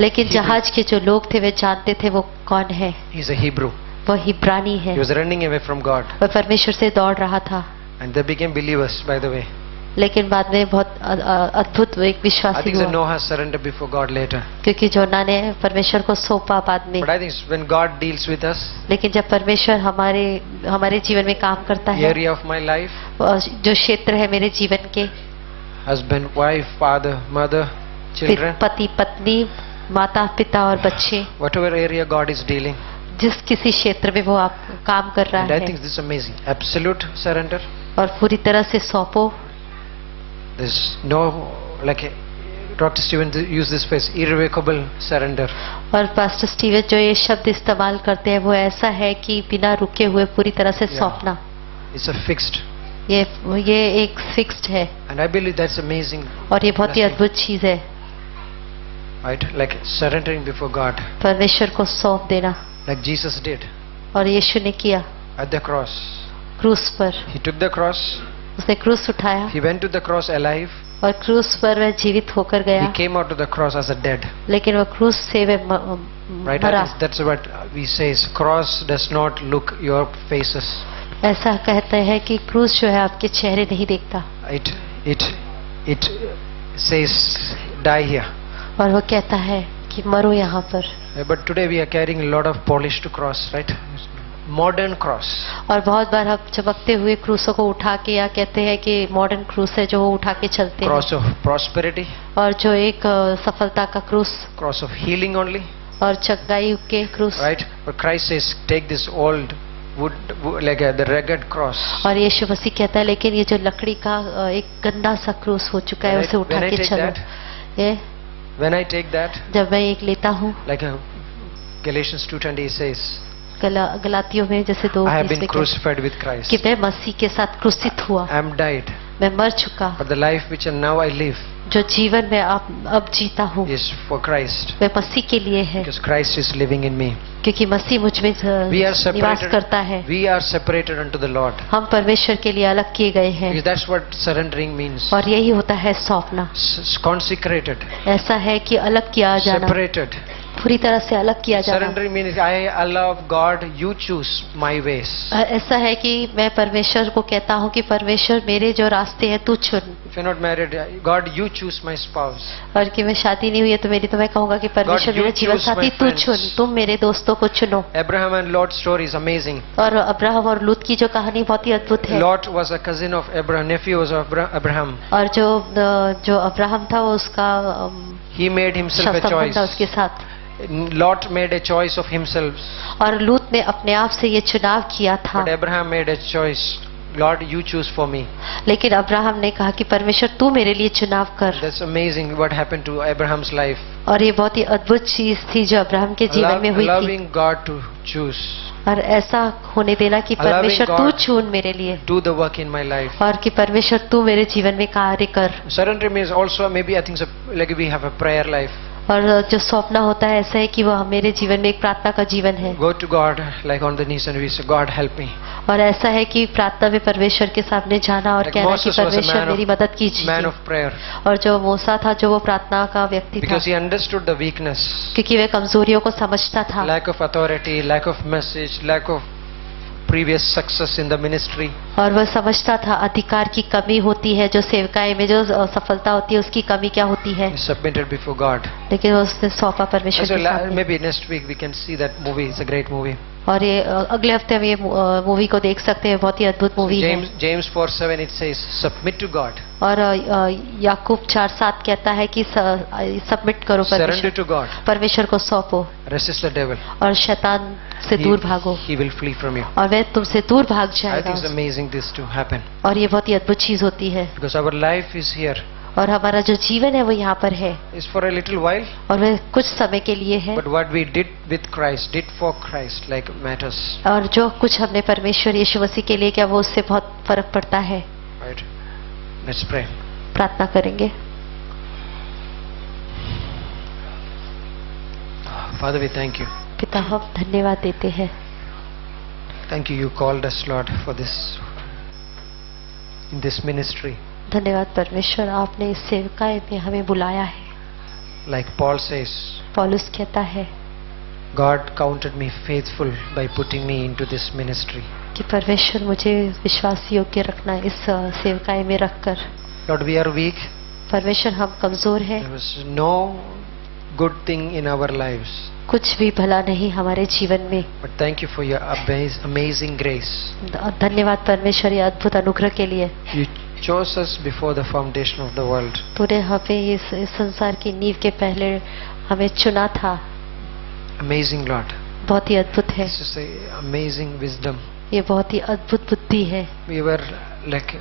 लेकिन Hebrew. जहाज के जो लोग थे वे जानते थे वो कौन है, he's a Hebrew. वो हिब्रानी है। He was running away from God. वह परमेश्वर से दौड़ रहा था, And they became believers, by the way. लेकिन बाद में बहुत अद्भुत एक I विश्वासी think हुआ, Noah surrendered before God later. क्योंकि जोना ने परमेश्वर को सौंपा बाद में। But I think when God deals with us, लेकिन जब परमेश्वर हमारे जीवन में काम करता the है, area of my life, जो क्षेत्र है मेरे जीवन के, husband, wife, father, mother, children, पति पत्नी, माता पिता और बच्चे, whatever area God is dealing. जिस किसी क्षेत्र में वो आप काम कर रहा And I है, think this is amazing. Absolute surrender. और पूरी तरह से सौंपो। There's no, like Dr. Stephen used this phrase, irrevocable surrender. और पास्टर स्टीवन जो ये शब्द इस्तेमाल करते हैं वो ऐसा है कि बिना रुके हुए पूरी तरह से Yeah. सौंपना, It's a fixed. ये एक फिक्स्ड है, And I believe that's amazing. और ये बहुत ही Blessing. अद्भुत चीज है, Right? Like surrendering before God. परमेश्वर को सौंप देना। Like Jesus did और यीशु ने किया at the cross. क्रूस पर, He took the cross. उसने क्रूस उठाया, He went to the cross alive. और क्रूस पर वह जीवित होकर गया, He came out to the cross as a dead. लेकिन वह क्रूस से वह Right? मरा। That's what we say. Is cross does not look your faces. ऐसा कहते हैं कि क्रूस जो है आपके चेहरे नहीं देखता, It says die here. और वो कहता है कि मरो यहाँ पर। But today we are carrying a lot of polished cross, right? Modern cross. और बहुत बार हम चमकते हुए क्रूसों को उठा के या कहते हैं कि मॉडर्न क्रूस है जो वो उठा के चलते हैं, Cross of prosperity. और जो एक सफलता का क्रूस Cross of healing only. और चंगाई के क्रूस। Right? But Christ says take this old wood like the rugged cross. और यीशु मसीह कहता है लेकिन ये जो लकड़ी का एक गंदा सा क्रूस हो चुका है उसे उठा के चलो। ये When I take that, जब मैं एक लेता हूँ, like Galatians 2:20 says, गलातियों में जैसे 2 I have been crucified with Christ. कि मैं मसीह के साथ क्रूसित हुआ, I am died, मैं मर चुका, but the life which now I live जो जीवन में अब जीता हूँ is for Christ, वह मसीह के लिए है, because Christ is living in me. क्योंकि मसीह मुझ में We are निवास separated. करता है। We are separated unto the Lord. हम परमेश्वर के लिए अलग किए गए हैं, Because that's what surrendering means. और यही होता है सौंपना। Consecrated, ऐसा है कि अलग किया जाना, separated. पूरी तरह से अलग किया जाना। Surrendering means I allow God, you choose my ways. ऐसा है कि मैं परमेश्वर को कहता हूँ कि परमेश्वर मेरे जो रास्ते हैं तू चुन, If you're not married, God, you choose my spouse. और कि मैं शादी नहीं हुई है तो मैं कहूँगा कि परमेश्वर God, you मेरे जीवन choose साथी my तू friends. चुन, तुम मेरे दोस्तों को चुनो। Abraham and Lot's story is amazing. और अब्राहम और लूत की जो कहानी बहुत ही अद्भुत है। Lot was a cousin of Abraham, nephew was of Abraham. और जो अब्राहम था वो उसका He made himself a संबंध था choice. उसके साथ, Lot made a choice of himself, और लूत ने अपने आप से ये चुनाव किया था, but Abraham made a choice Lord, you choose for me. लेकिन अब्राहम ने कहा कि परमेश्वर तू मेरे लिए चुनाव कर। That's amazing what happened to Abraham's life. और ये बहुत ही अद्भुत चीज थी जो अब्राहम के जीवन में हुई थी। Allowing God to choose. और ऐसा होने देना कि परमेश्वर तू चुन मेरे लिए। Do the work in my life. और कि परमेश्वर तू मेरे जीवन में कार्य कर। Surrender means also maybe I think like we have a prayer life. और जो सौंपना होता है ऐसा है कि वह मेरे जीवन में एक प्रार्थना का जीवन है। Go to God like on the knees and we say, God help me. और ऐसा है कि प्रार्थना में परमेश्वर के सामने जाना और Like कहना कि Moses was a परमेश्वर मेरी मदद कीजिए। Man of prayer. और जो मूसा था जो वो प्रार्थना का व्यक्ति था, Because he understood the weakness. क्योंकि वह कमजोरियों को समझता था। Lack of authority, lack of message, lack of previous success in the ministry. और वह समझता था अधिकार की कमी होती है, जो सेवकाई में जो सफलता होती है उसकी कमी क्या होती है। He submitted before God. लेकिन उसने सौंपा परमेश्वर So के सामने। maybe next week we can see that movie. It's a great movie. और ये अगले हफ्ते हम ये मूवी को देख सकते हैं, बहुत ही अद्भुत मूवी है। James 4:7 it says, submit to God. और याकूब 4:7 कहता है कि सबमिट करो Surrender to God. परमेश्वर को सौंपो Resist the devil. और शैतान से दूर भागो He will flee from you. और वह तुमसे दूर भाग I जाएगा। think it's amazing this to happen. और ये बहुत ही अद्भुत चीज होती है। Because our life is here. और हमारा जो जीवन है वो यहाँ पर है It's for a little while. और वह कुछ समय के लिए है। But what we did with Christ, did for Christ, like matters. और जो कुछ हमने परमेश्वर यीशु मसीह के लिए किया वो उससे बहुत फर्क पड़ता है। Right? Let's pray. प्रार्थना करेंगे। Father, we thank you. पिता हम धन्यवाद देते हैं। Thank you. You called us, Lord, for this, in this ministry. धन्यवाद परमेश्वर, आपने इस सेवकाई में हमें बुलाया है। Like Paul says, पौलुस कहता है God counted me faithful by putting me into this ministry. कि परमेश्वर मुझे विश्वास योग्य रखना इस सेवकाई में रखकर। Lord, we are weak. परमेश्वर हम कमजोर हैं। There was no good thing in our lives. कुछ भी भला नहीं हमारे जीवन में। But thank you for your amazing grace. धन्यवाद परमेश्वर ये अद्भुत अनुग्रह के लिए। You chose us before the foundation of the world. तूने हमें इस संसार की नींव के पहले हमें चुना था। Amazing, Lord. बहुत ही अद्भुत है। This is a amazing wisdom. ये बहुत ही अद्भुत बुद्धि है। We were like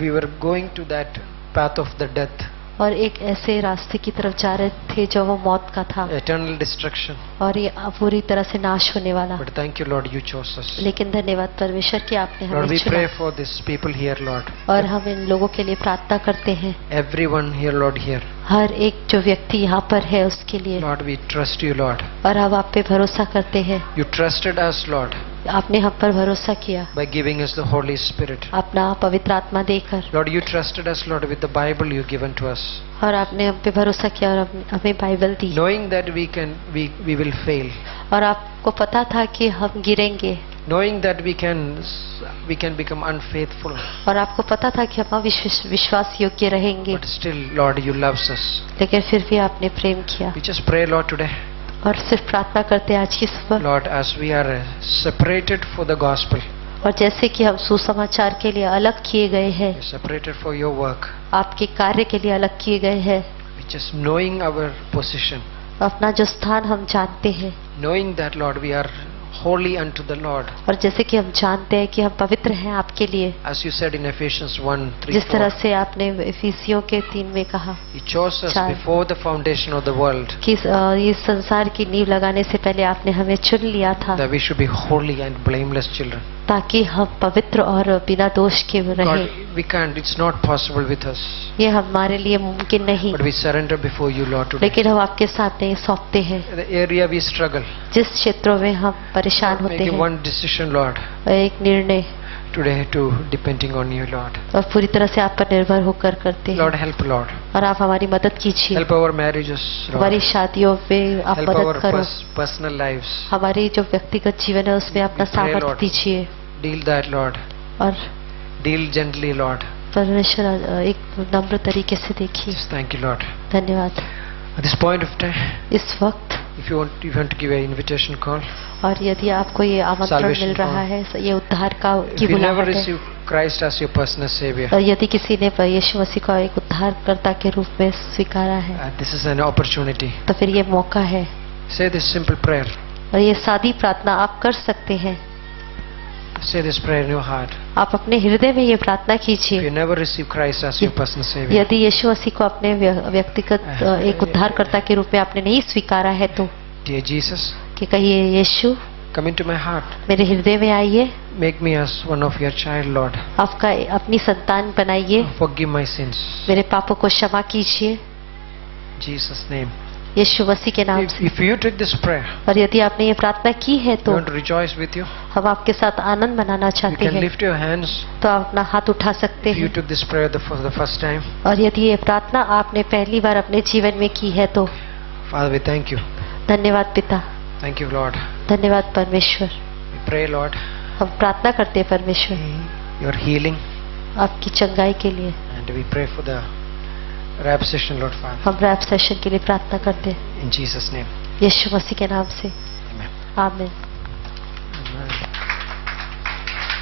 we were going to that path of the death. और एक ऐसे रास्ते की तरफ जा रहे थे जो वो मौत का था। Eternal destruction. और ये पूरी तरह से नाश होने वाला। But thank you, Lord, you chose us. लेकिन धन्यवाद परमेश्वर कि आपने Lord, हमें we चुना। pray for these people here, Lord. और हम इन लोगों के लिए प्रार्थना करते हैं। Everyone here, Lord, here. हर एक जो व्यक्ति यहाँ पर है उसके लिए। Lord, we trust you, Lord. और हम आप पे भरोसा करते हैं। You trusted us, Lord, आपने हम पर भरोसा किया by giving us the Holy Spirit. अपना पवित्र आत्मा देकर। Lord, you trusted us, Lord, with the Bible you given to us. और आपने हम पे भरोसा किया और हमें Bible the. Knowing that we will fail. और आपको पता था कि हम गिरेंगे। Knowing that we can become unfaithful. और आपको पता था कि हम विश्वास योग्य रहेंगे। But still, Lord, you loves us. लेकिन फिर भी आपने प्रेम किया। We just pray, Lord, today. और सिर्फ प्रार्थना करते हैं आज की सुबह। Lord, as we are separated for the gospel. और जैसे कि हम सुसमाचार के लिए अलग किए गए हैं, Separated for your work. आपके कार्य के लिए अलग किए गए हैं। Just knowing our position. अपना जो स्थान हम जानते हैं। Knowing that, Lord, we are holy unto the Lord. और जैसे कि हम जानते हैं कि हम पवित्र हैं आपके लिए। As you said in Ephesians 1:3-4. जिस तरह से आपने इफिसियों के 3 में कहा। He chose us before the foundation of the world. कि इस संसार की नींव लगाने से पहले आपने हमें चुन लिया था। That we should be holy and blameless children. ताकि हम पवित्र और बिना दोष के रहें। God, we can't. It's not possible with us. ये हमारे लिए मुमकिन नहीं। But we surrender before you, Lord, today. लेकिन हम आपके सामने सौंपते हैं। The area we struggle. जिस क्षेत्रों में हम परेशान होते Making हैं। one decision, Lord. एक निर्णय Today to depending on you, Lord. और पूरी तरह से आप पर निर्भर होकर करते हैं। Lord, help, Lord. और आप हमारी मदद कीजिए। Help our marriages, Lord. हमारी शादियों में आप Help मदद our करो। personal lives. हमारी जो व्यक्तिगत जीवन है उसमें अपना We pray, सामर्थ्य Lord. दीजिए। Deal that, Lord. और Deal gently, Lord. परमेश्वर एक नम्र तरीके से देखिए। Just thank you, Lord. धन्यवाद। At this point of time, इस वक्त if you want to give an invitation call. और यदि आपको ये आमंत्रण Salvation मिल रहा call. है, ये उद्धार का If की you never बुलाहट है। receive Christ as your personal Savior, और यदि किसी ने यीशु मसीह को एक उद्धारकर्ता के रूप में स्वीकारा है, this is an opportunity. तो फिर ये मौका है। Say this simple prayer. और ये सादी प्रार्थना आप कर सकते हैं। Say this prayer in your heart. आप अपने हृदय में ये प्रार्थना If कीजिए, you never receive Christ as your personal Savior, यदि यीशु मसीह को अपने व्यक्तिगत एक उद्धारकर्ता के रूप में आपने नहीं स्वीकारा है तो dear Jesus, कि कहिए, यीशु come into my heart. मेरे हृदय में आइए, Make me as one of your child, Lord. आपका अपनी संतान बनाइए, Forgive my sins. मेरे पापों को क्षमा कीजिए, In Jesus' name. यीशु मसीह के नाम से। If you took this prayer, और यदि आपने ये प्रार्थना की है you तो want to rejoice with you, हम आपके साथ आनंद मनाना you चाहते can हैं, lift your hands. तो आप अपना हाथ उठा सकते If you हैं। took this prayer for the first time, और यदि ये प्रार्थना आपने पहली बार अपने जीवन में की है तो Father, we thank you. धन्यवाद पिता, Thank you, Lord. धन्यवाद परमेश्वर। We pray, Lord, हम प्रार्थना करते हैं परमेश्वर your healing, आपकी चंगाई के लिए। and we pray for the rap session, Lord Father. हम रैप सेशन के लिए प्रार्थना करते हैं In Jesus' name. यीशु मसीह के नाम से, Amen. आमीन।